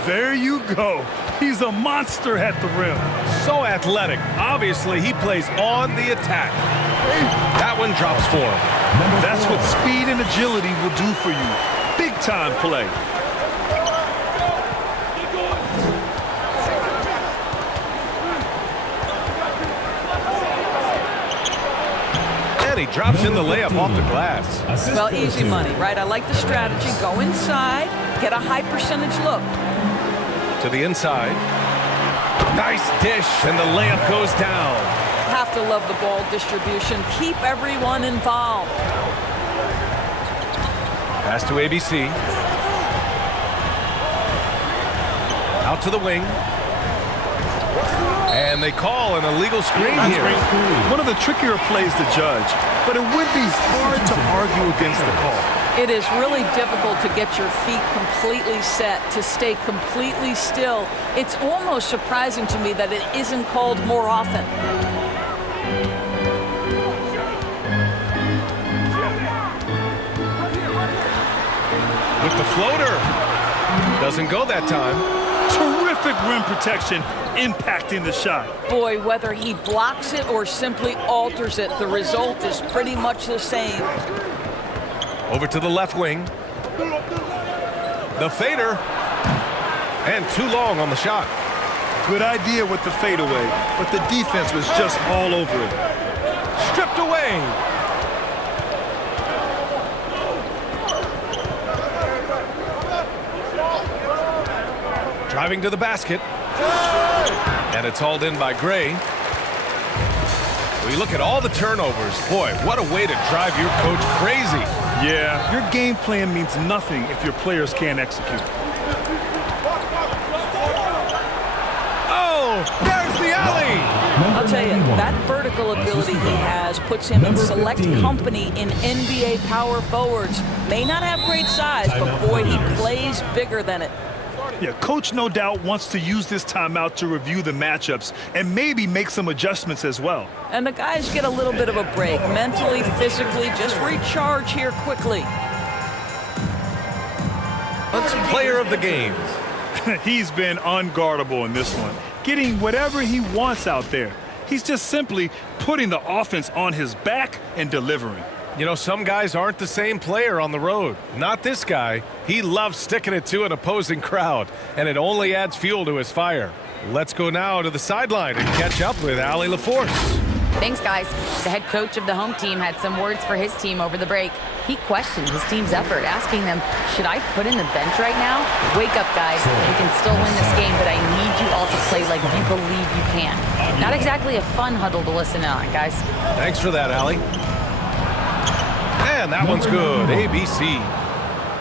There you go. He's a monster at the rim. So athletic. Obviously, he plays on the attack. That one drops for him. That's what speed and agility will do for you. Big time play. And he drops in the layup off the glass. Well, easy money, right? I like the strategy. Go inside, get a high percentage look. To the inside. Nice dish, and the layup goes down. Have to love the ball distribution. Keep everyone involved. Pass to ABC. Out to the wing. And they call an illegal screen here. One of the trickier plays to judge, but it would be hard to argue against the call. It is really difficult to get your feet completely set, to stay completely still. It's almost surprising to me that it isn't called more often. With the floater. Doesn't go that time. Terrific rim protection, impacting the shot. Boy, whether he blocks it or simply alters it, the result is pretty much the same. Over to the left wing. The fader. And too long on the shot. Good idea with the fadeaway, but the defense was just all over it. Stripped away. Driving to the basket. And it's hauled in by Gray. We look at all the turnovers. Boy, what a way to drive your coach crazy. Yeah, your game plan means nothing if your players can't execute. Oh, there's the alley. I'll tell you, that vertical ability he has puts him in select company in NBA power forwards. May not have great size, but boy, he plays bigger than it. Yeah, coach no doubt wants to use this timeout to review the matchups and maybe make some adjustments as well. And the guys get a little bit of a break, mentally, physically, just recharge here quickly. Let's player of the game. He's been unguardable in this one, getting whatever he wants out there. He's just simply putting the offense on his back and delivering. You know, some guys aren't the same player on the road. Not this guy. He loves sticking it to an opposing crowd, and it only adds fuel to his fire. Let's go now to the sideline and catch up with Allie LaForce. Thanks, guys. The head coach of the home team had some words for his team over the break. He questioned his team's effort, asking them, should I put in the bench right now? Wake up, guys. We can still win this game, but I need you all to play like you believe you can. Not exactly a fun huddle to listen on, guys. Thanks for that, Allie. And that one's good. ABC.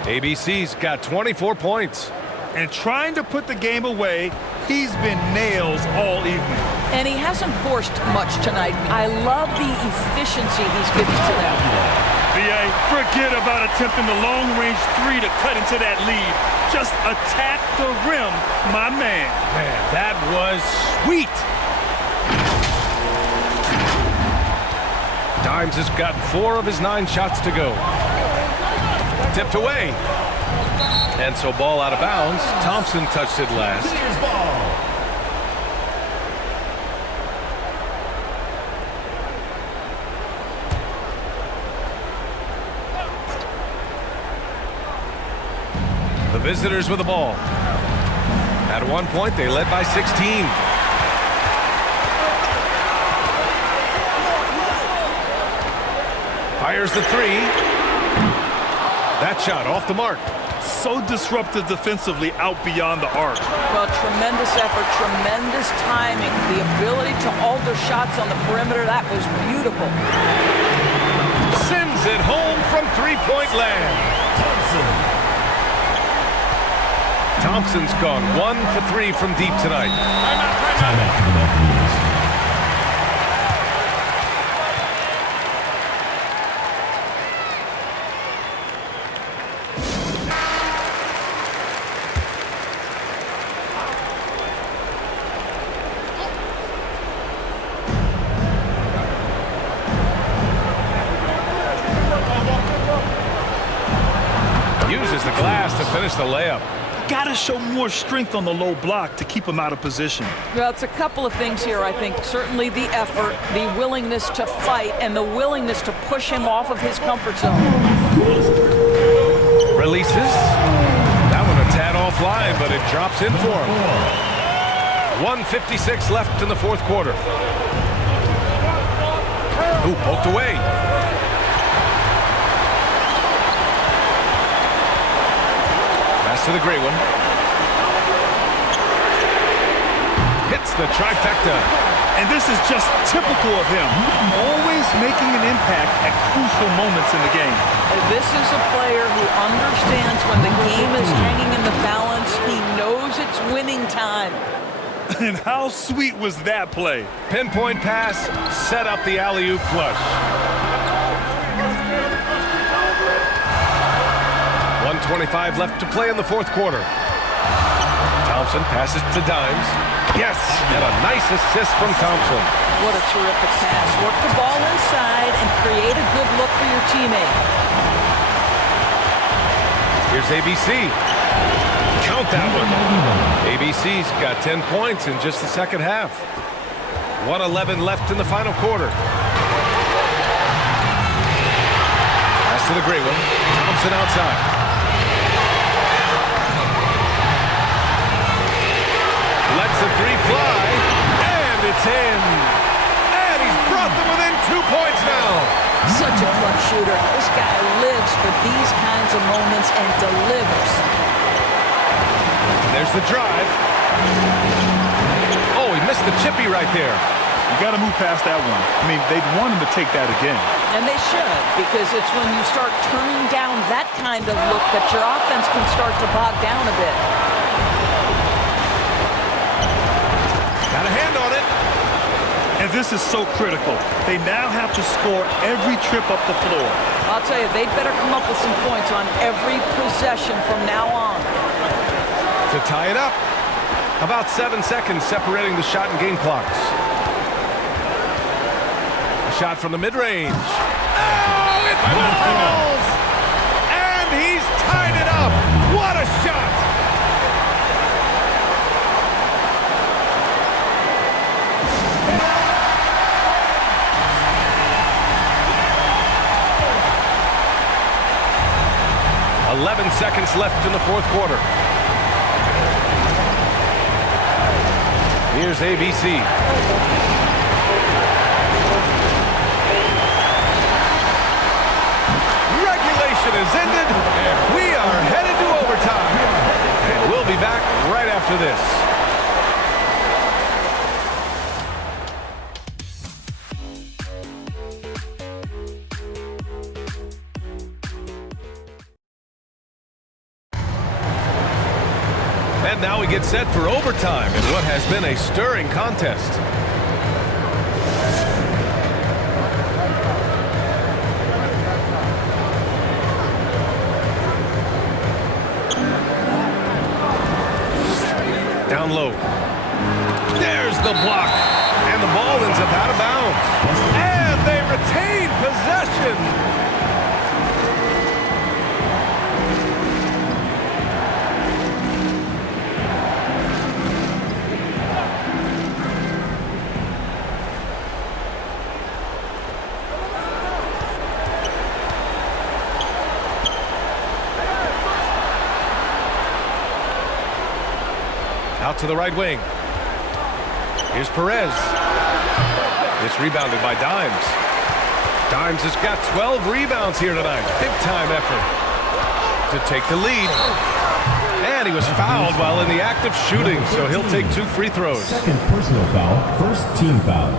ABC's got 24 points. And trying to put the game away, he's been nails all evening. And he hasn't forced much tonight. I love the efficiency he's giving to them. BA, forget about attempting the long-range three to cut into that lead. Just attack the rim, my man. Man, that was sweet. Dimes has gotten 4 of his 9 shots to go. Tipped away. And so ball out of bounds. Thompson touched it last. visitors with the ball. At one point, they led by 16. Fires the three. That shot off the mark. So disruptive defensively out beyond the arc. Well, tremendous effort, tremendous timing. The ability to alter shots on the perimeter, that was beautiful. Sends it home from three-point land. Thompson's gone 1 for 3 from deep tonight. Uses the glass to finish the layup. Got to show more strength on the low block to keep him out of position. Well, it's a couple of things here, I think. Certainly the effort, the willingness to fight, and the willingness to push him off of his comfort zone. Releases. That one a tad offline, but it drops in for him. 1:56 left in the fourth quarter. Ooh, poked away. To the great one. Hits the trifecta. And this is just typical of him. Always making an impact at crucial moments in the game. This is a player who understands when the game is hanging in the balance. He knows it's winning time. And how sweet was that play? Pinpoint pass, set up the alley-oop flush. 1:25 left to play in the fourth quarter. Thompson passes to Dimes. Yes, and a nice assist from Thompson. What a terrific pass. Work the ball inside and create a good look for your teammate. Here's ABC. Count that one. ABC's got 10 points in just the second half. 1:11 left in the final quarter. Pass to the great one. Thompson outside. Lets the three fly, and it's in. And he's brought them within 2 points now. Such a clutch shooter. This guy lives for these kinds of moments and delivers. And there's the drive. Oh, he missed the chippy right there. You got to move past that one. I mean, they'd want him to take that again. And they should, because it's when you start turning down that kind of look that your offense can start to bog down a bit. Got a hand on it. And this is so critical. They now have to score every trip up the floor. I'll tell you, they'd better come up with some points on every possession from now on. To tie it up. About 7 seconds separating the shot and game clocks. A shot from the mid-range. Oh, it falls! And he's tied it up. What a shot! .11 seconds left in the fourth quarter. Here's ABC. Regulation is ended, and we are headed to overtime. And we'll be back right after this. And now we get set for overtime in what has been a stirring contest. Down low. There's the block. And the ball ends up out of bounds. And they retain possession. Out to the right wing. Here's Perez. It's rebounded by Dimes. Dimes has got 12 rebounds here tonight. Big-time effort to take the lead. And he was fouled while in the act of shooting, so he'll take 2 free throws. Second personal foul, first team foul.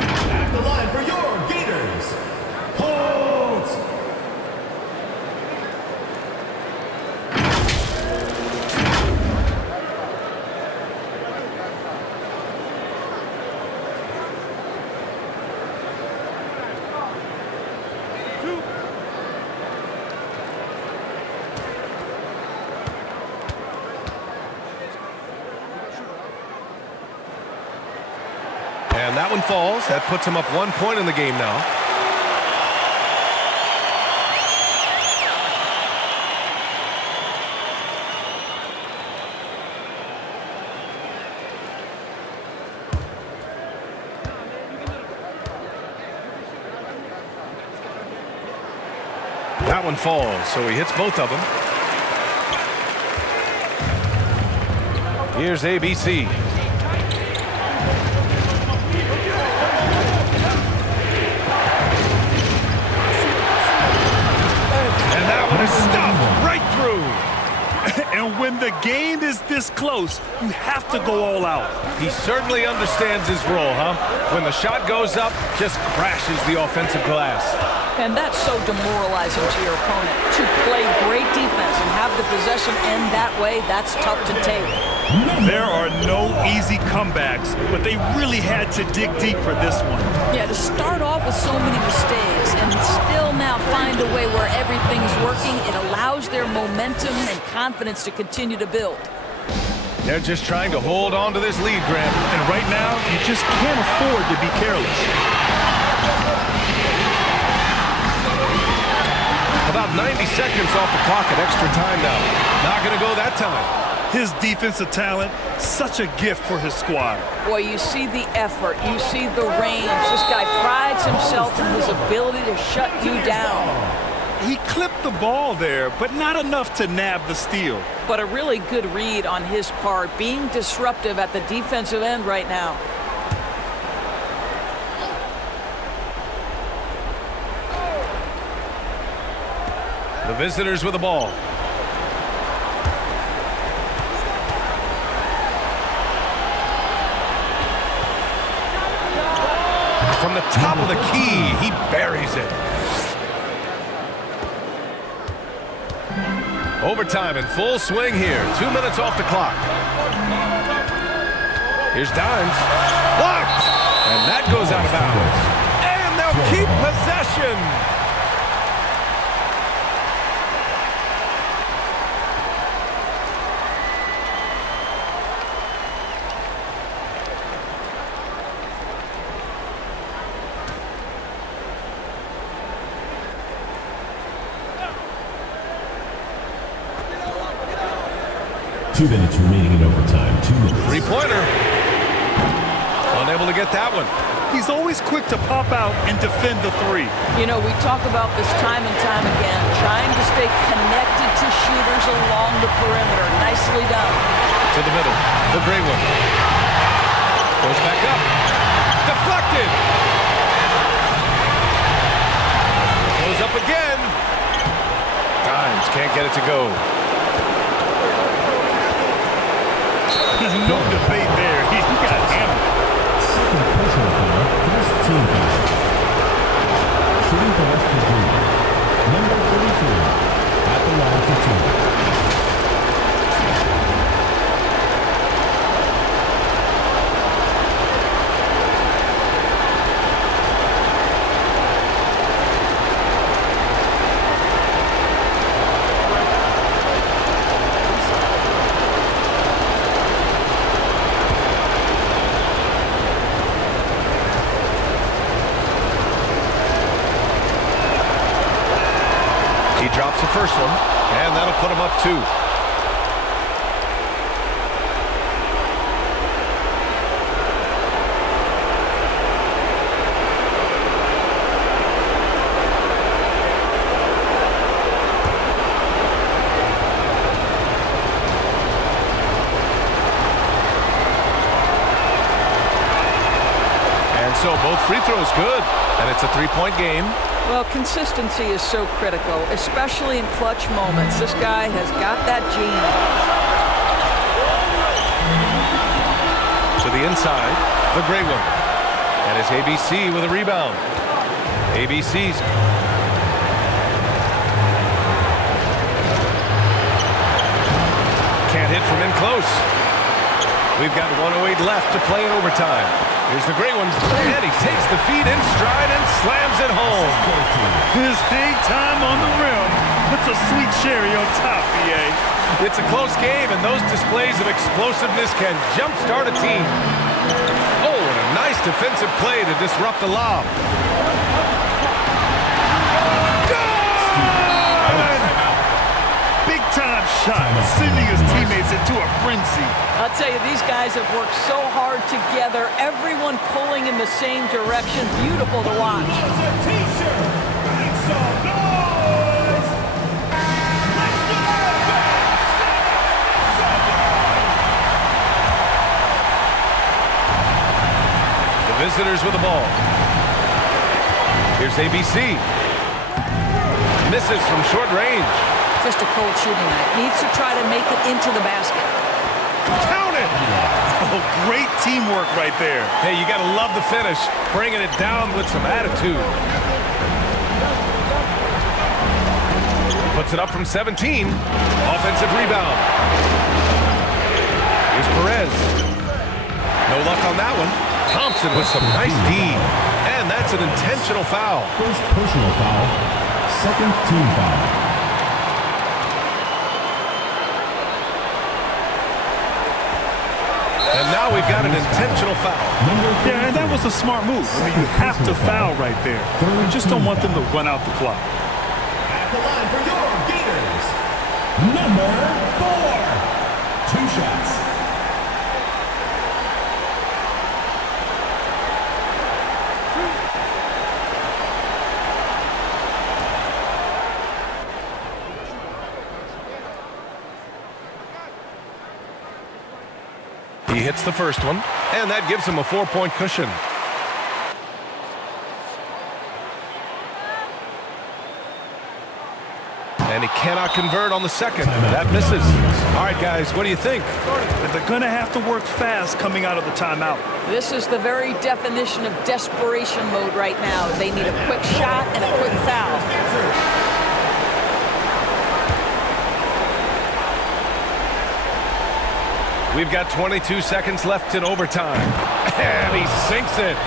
At the line for your Gators, Holtz. And that one falls. That puts him up 1 point in the game now. That one falls, so he hits both of them. Here's ABC. Stuffed right through. And when the game is this close, you have to go all out. He certainly understands his role, huh? When the shot goes up, just crashes the offensive glass. And that's so demoralizing to your opponent. To play great defense and have the possession end that way, that's tough to take. There are no easy comebacks, but they really had to dig deep for this one. Yeah, to start off with so many mistakes and still now find a way where everything's working, it allows their momentum and confidence to continue to build. They're just trying to hold on to this lead, Grant. And right now, you just can't afford to be careless. About 90 seconds off the clock at extra time now. Not going to go that time. His defensive talent, such a gift for his squad. Boy, you see the effort, you see the range. This guy prides himself in his ability to shut you down. He clipped the ball there, but not enough to nab the steal. But a really good read on his part, being disruptive at the defensive end right now. The visitors with the ball. From the top of the key, he buries it. Overtime in full swing here. 2 minutes off the clock. Here's Dimes. Blocked! And that goes out of bounds. And they'll keep possession. Two minutes remaining in overtime. 2 minutes. Three-pointer. Unable to get that one. He's always quick to pop out and defend the three. You know, we talk about this time and time again, trying to stay connected to shooters along the perimeter. Nicely done. To the middle. The gray one. Goes back up. Deflected. Goes up again. Dimes can't get it to go. No debate there. He got hammered. Second personal foul, first team foul. Shooting for West Virginia. Number 33 at the line for two. Drops the first one, and that'll put him up 2. so. Both free throws good. And it's a three-point game. Well, consistency is so critical, especially in clutch moments. This guy has got that gene. To the inside, the gray one. And it's ABC with a rebound. ABC's. Can't hit from in close. We've got 1:08 left to play in overtime. Here's the great one, and he takes the feed in stride and slams it home. His hang time on the rim puts a sweet cherry on top, BA. It's a close game, and those displays of explosiveness can jumpstart a team. Oh, and a nice defensive play to disrupt the lob. Big-time shot, sending his teammates into a frenzy. I'll tell you, these guys have worked so hard together, everyone pulling in the same direction. Beautiful to watch. The visitors with the ball. Here's ABC. Misses from short range. Just a cold shooting night. Needs to try to make it into the basket. Count it! Oh, great teamwork right there. Hey, you got to love the finish. Bringing it down with some attitude. Puts it up from 17. Offensive rebound. Here's Perez. No luck on that one. Thompson with some nice D. And that's an intentional foul. First personal foul, second team foul. And now we've got an intentional foul. Yeah, and that was a smart move. I mean, you have to foul right there. You just don't want them to run out the clock. At the line for your Gators, number 4. 2 shots. He hits the first one, and that gives him a 4-point cushion. And he cannot convert on the second. That misses. All right, guys, what do you think? They're going to have to work fast coming out of the timeout. This is the very definition of desperation mode right now. They need a quick shot and a quick foul. We've got 22 seconds left in overtime. And he sinks it.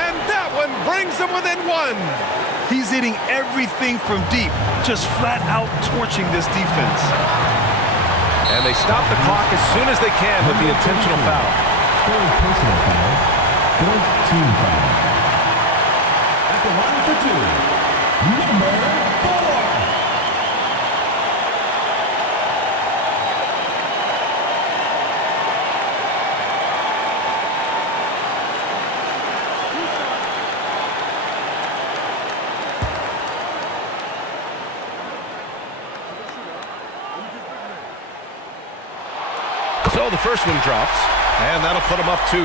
And that one brings him within 1. He's hitting everything from deep, just flat out torching this defense. And they stop the clock as soon as they can with the intentional foul. Third personal foul, fourth team foul. At the line for 2, number 4. So the first one drops, and that'll put him up 2.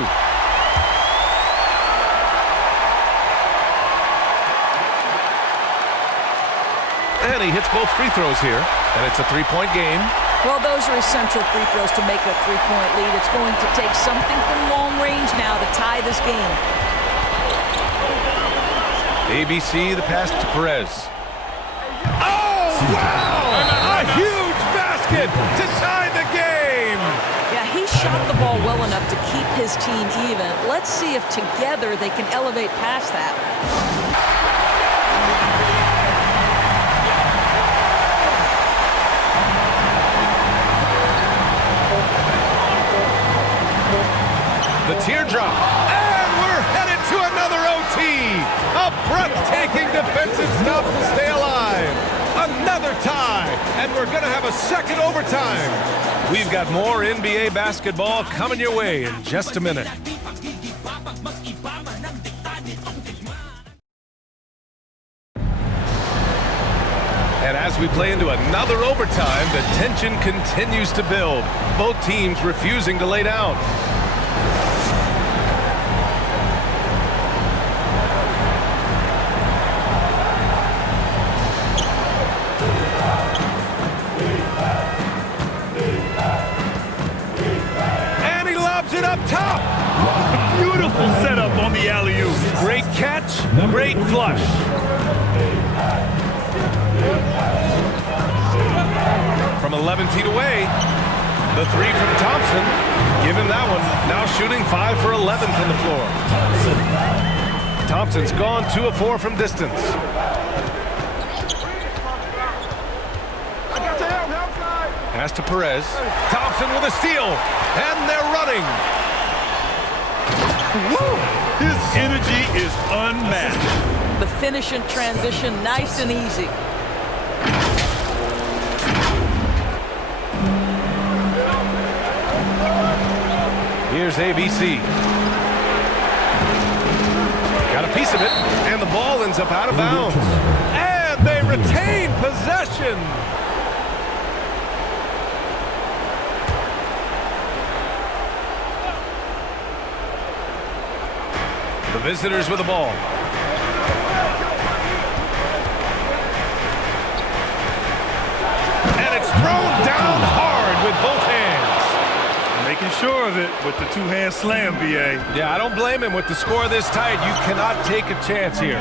And he hits both free throws here, and it's a 3-point game. Well, those are essential free throws to make a 3-point lead. It's going to take something from long range now to tie this game. ABC, the pass to Perez. Oh, wow! A huge basket to tie the game! Yeah, he shot the ball well enough to keep his team even. Let's see if together they can elevate past that. The teardrop, and we're headed to another OT. A breathtaking defensive stop to stay alive. Another tie, and we're going to have a second overtime. We've got more NBA basketball coming your way in just a minute. And as we play into another overtime, the tension continues to build. Both teams refusing to lay down. Beautiful setup on the alley-oop. Great catch, great flush. From 11 feet away, the three from Thompson. Give him that one. Now shooting 5 for 11 from the floor. Thompson's gone 2 of 4 from distance. Pass to Perez. Thompson with a steal. And they're running. Woo! His energy is unmatched. The finish in transition, nice and easy. Here's ABC. Got a piece of it, and the ball ends up out of bounds. And they retain possession. The visitors with the ball. And it's thrown down hard with both hands. Making sure of it with the two-hand slam, BA. Yeah, I don't blame him. With the score this tight, you cannot take a chance here.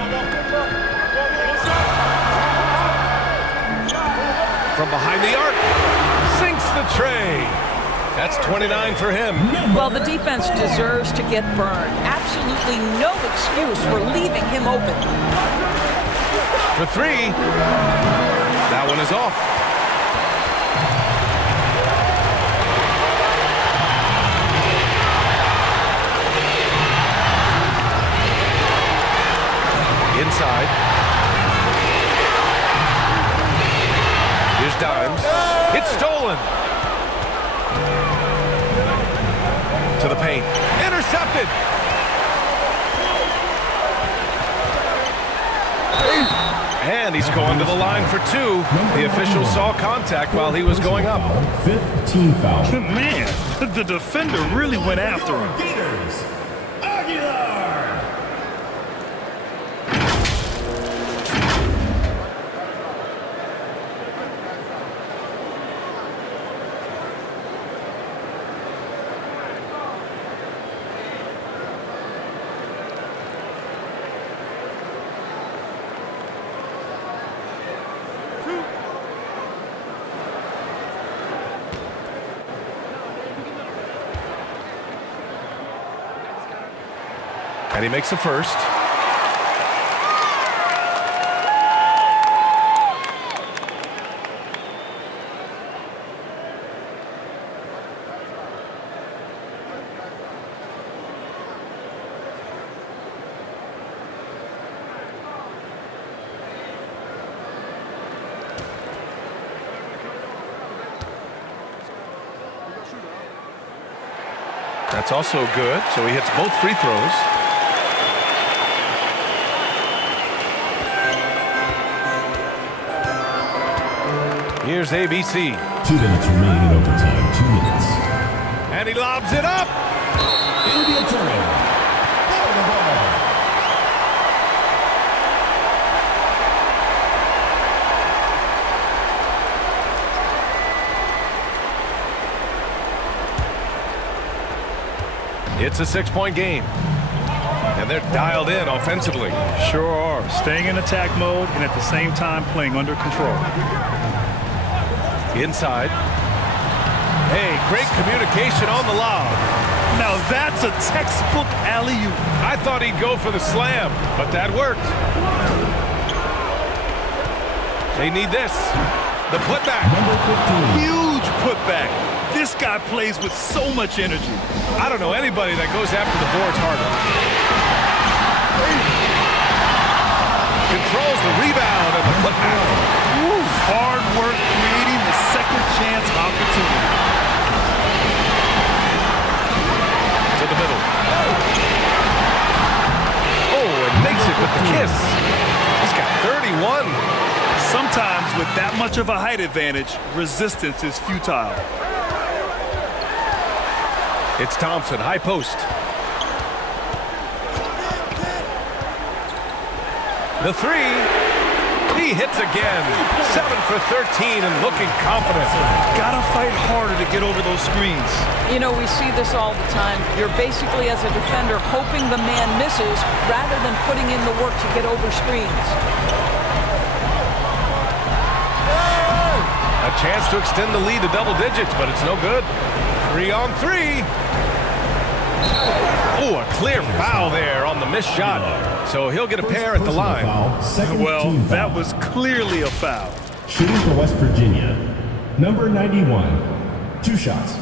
From behind the arc, sinks the tray. That's 29 for him. Well, the defense deserves to get burned. Absolutely no excuse for leaving him open. For 3, that one is off. Inside. Here's Dimes. It's stolen. To the paint. Intercepted. And he's going to the line for 2. The official saw contact while he was going up. 15 foul. Man, the defender really went after him. And he makes the first. That's also good, so he hits both free throws. Here's ABC. 2 minutes remaining in overtime. 2 minutes. And he lobs it up. It'll be a turnover. For the ball. It's a 6-point game. And they're dialed in offensively. Sure are. Staying in attack mode and at the same time playing under control. Inside. Hey, great communication on the lob. Now that's a textbook alley-oop. I thought he'd go for the slam, but that worked. They need this. The putback. Number 15. Huge putback. This guy plays with so much energy. I don't know anybody that goes after the boards harder. Controls the rebound and the putback. Hard work creating the second chance opportunity. To the middle. Oh, and makes it with the kiss. He's got 31. Sometimes with that much of a height advantage, resistance is futile. It's Thompson, high post. The 3, he He hits again. 7 for 13 and looking confident. Gotta fight harder to get over those screens. You know, we see this all the time. You're basically, as a defender, hoping the man misses rather than putting in the work to get over screens. A chance to extend the lead to double digits, but it's no good. 3 on 3. Oh, a clear foul there on the missed shot. So he'll get a pair at the line. Well, that was clearly a foul. Shooting for West Virginia, number 91. 2 shots.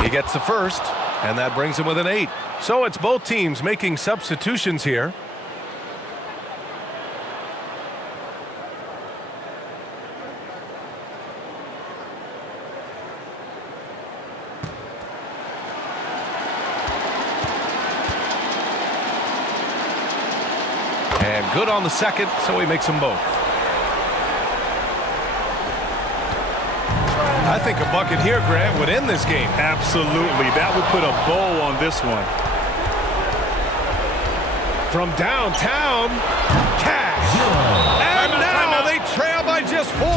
He gets the first, and that brings him within 8. So it's both teams making substitutions here. And good on the second, so he makes them both. I think a bucket here, Grant, would end this game. Absolutely. That would put a bow on this one. From downtown, Cash. And now they trail by just 4.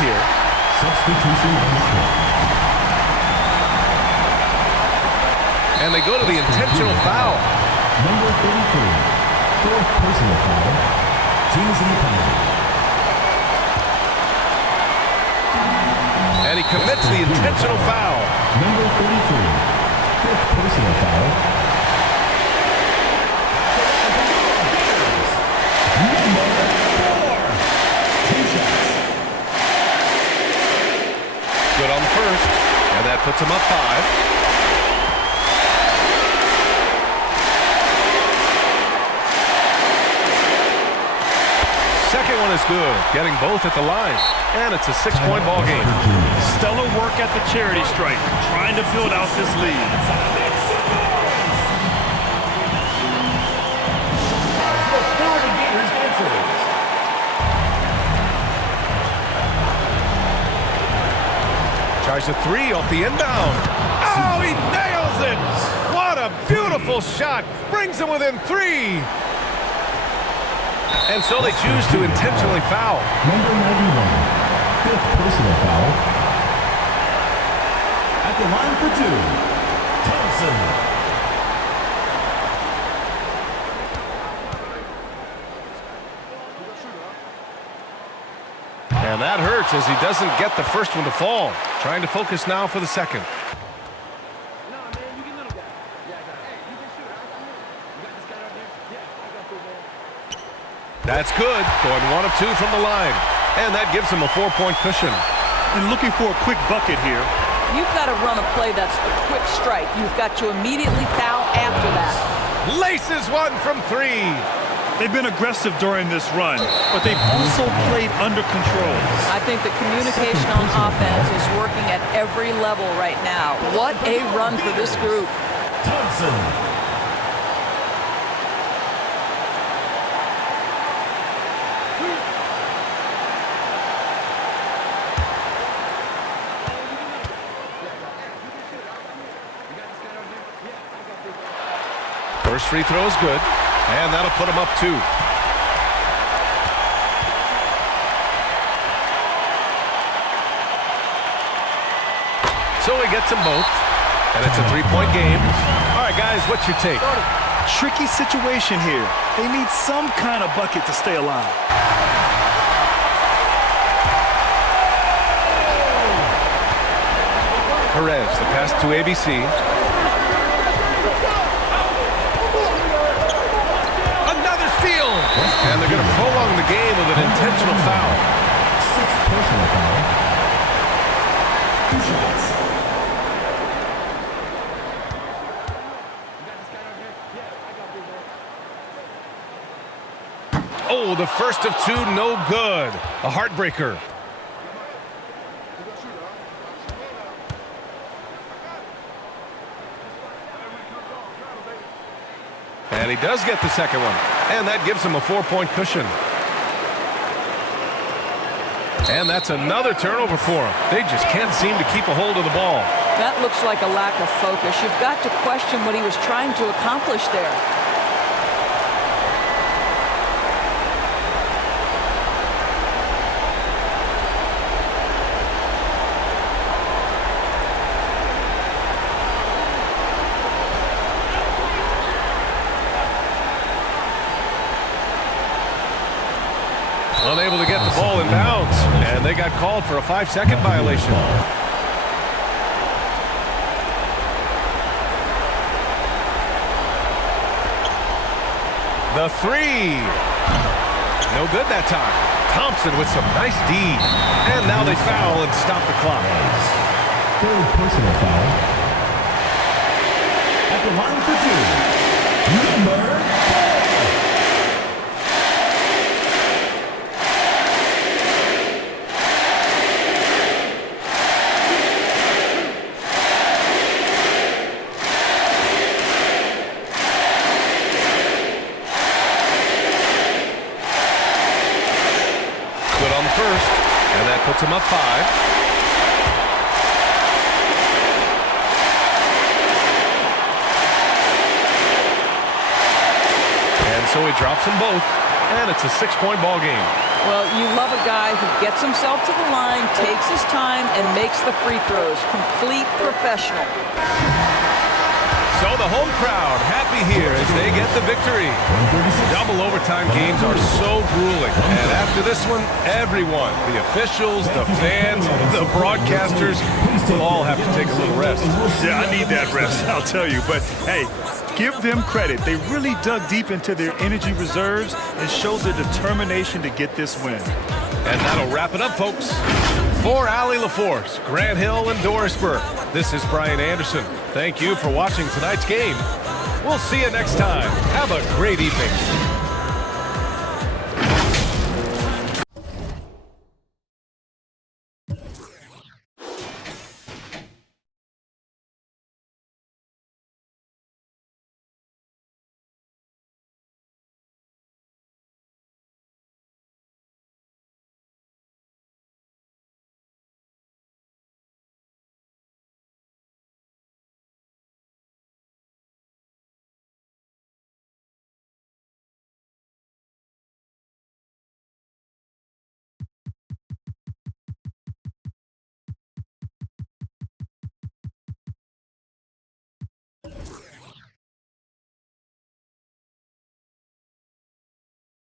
Here. Substitution on the court. And they go to the intentional foul. Number 33, 4th personal foul. Teams in the penalty. And he commits the intentional foul. Number 33, 5th personal foul. Number 4, 2 shots. Good on the first, and that puts him up 5. Second one is good, getting both at the line, and it's a 6-point ball game. Stellar work at the charity stripe, trying to build out this lead. Tries a 3 off the inbound. Oh, he nails it! What a beautiful shot! Brings him within 3. And so they choose to intentionally foul. Number 91, 5th personal foul. At the line for 2, Thompson. And that hurts as he doesn't get the first one to fall. Trying to focus now for the second. That's good, going 1 of 2 from the line. And that gives him a 4-point cushion. And looking for a quick bucket here. You've got to run a play that's a quick strike. You've got to immediately foul after that. Laces 1 from 3. They've been aggressive during this run, but they've also played under control. I think the communication on offense is working at every level right now. What a run for this group. Thompson. First free throw is good, and that'll put him up 2. So he gets them both, and it's a 3-point game. All right, guys, what's your take? Tricky situation here. They need some kind of bucket to stay alive. Perez, the pass to ABC. Another steal! And they're going to prolong the game with an intentional foul. 6th personal foul. 2 shots. Oh, the first of 2, no good. A heartbreaker. And he does get the second one. And that gives him a 4-point cushion. And that's another turnover for him. They just can't seem to keep a hold of the ball. That looks like a lack of focus. You've got to question what he was trying to accomplish there. Unable to get the ball in bounds, and they got called for a 5-second violation. The three. No good that time. Thompson with some nice D. And now they foul and stop the clock. Third personal foul. At the line for 2, number 4. First, and that puts him up 5. And so he drops them both, and it's a 6-point ball game. Well, you love a guy who gets himself to the line, takes his time, and makes the free throws. Complete professional. So the home crowd happy here as they get the victory. Double overtime games are so grueling. And after this one, everyone, the officials, the fans, the broadcasters, will all have to take a little rest. Yeah, I need that rest, I'll tell you. But, hey, give them credit. They really dug deep into their energy reserves and showed their determination to get this win. And that'll wrap it up, folks. For Allie LaForce, Grant Hill, and Dorisburg, this is Brian Anderson. Thank you for watching tonight's game. We'll see you next time. Have a great evening.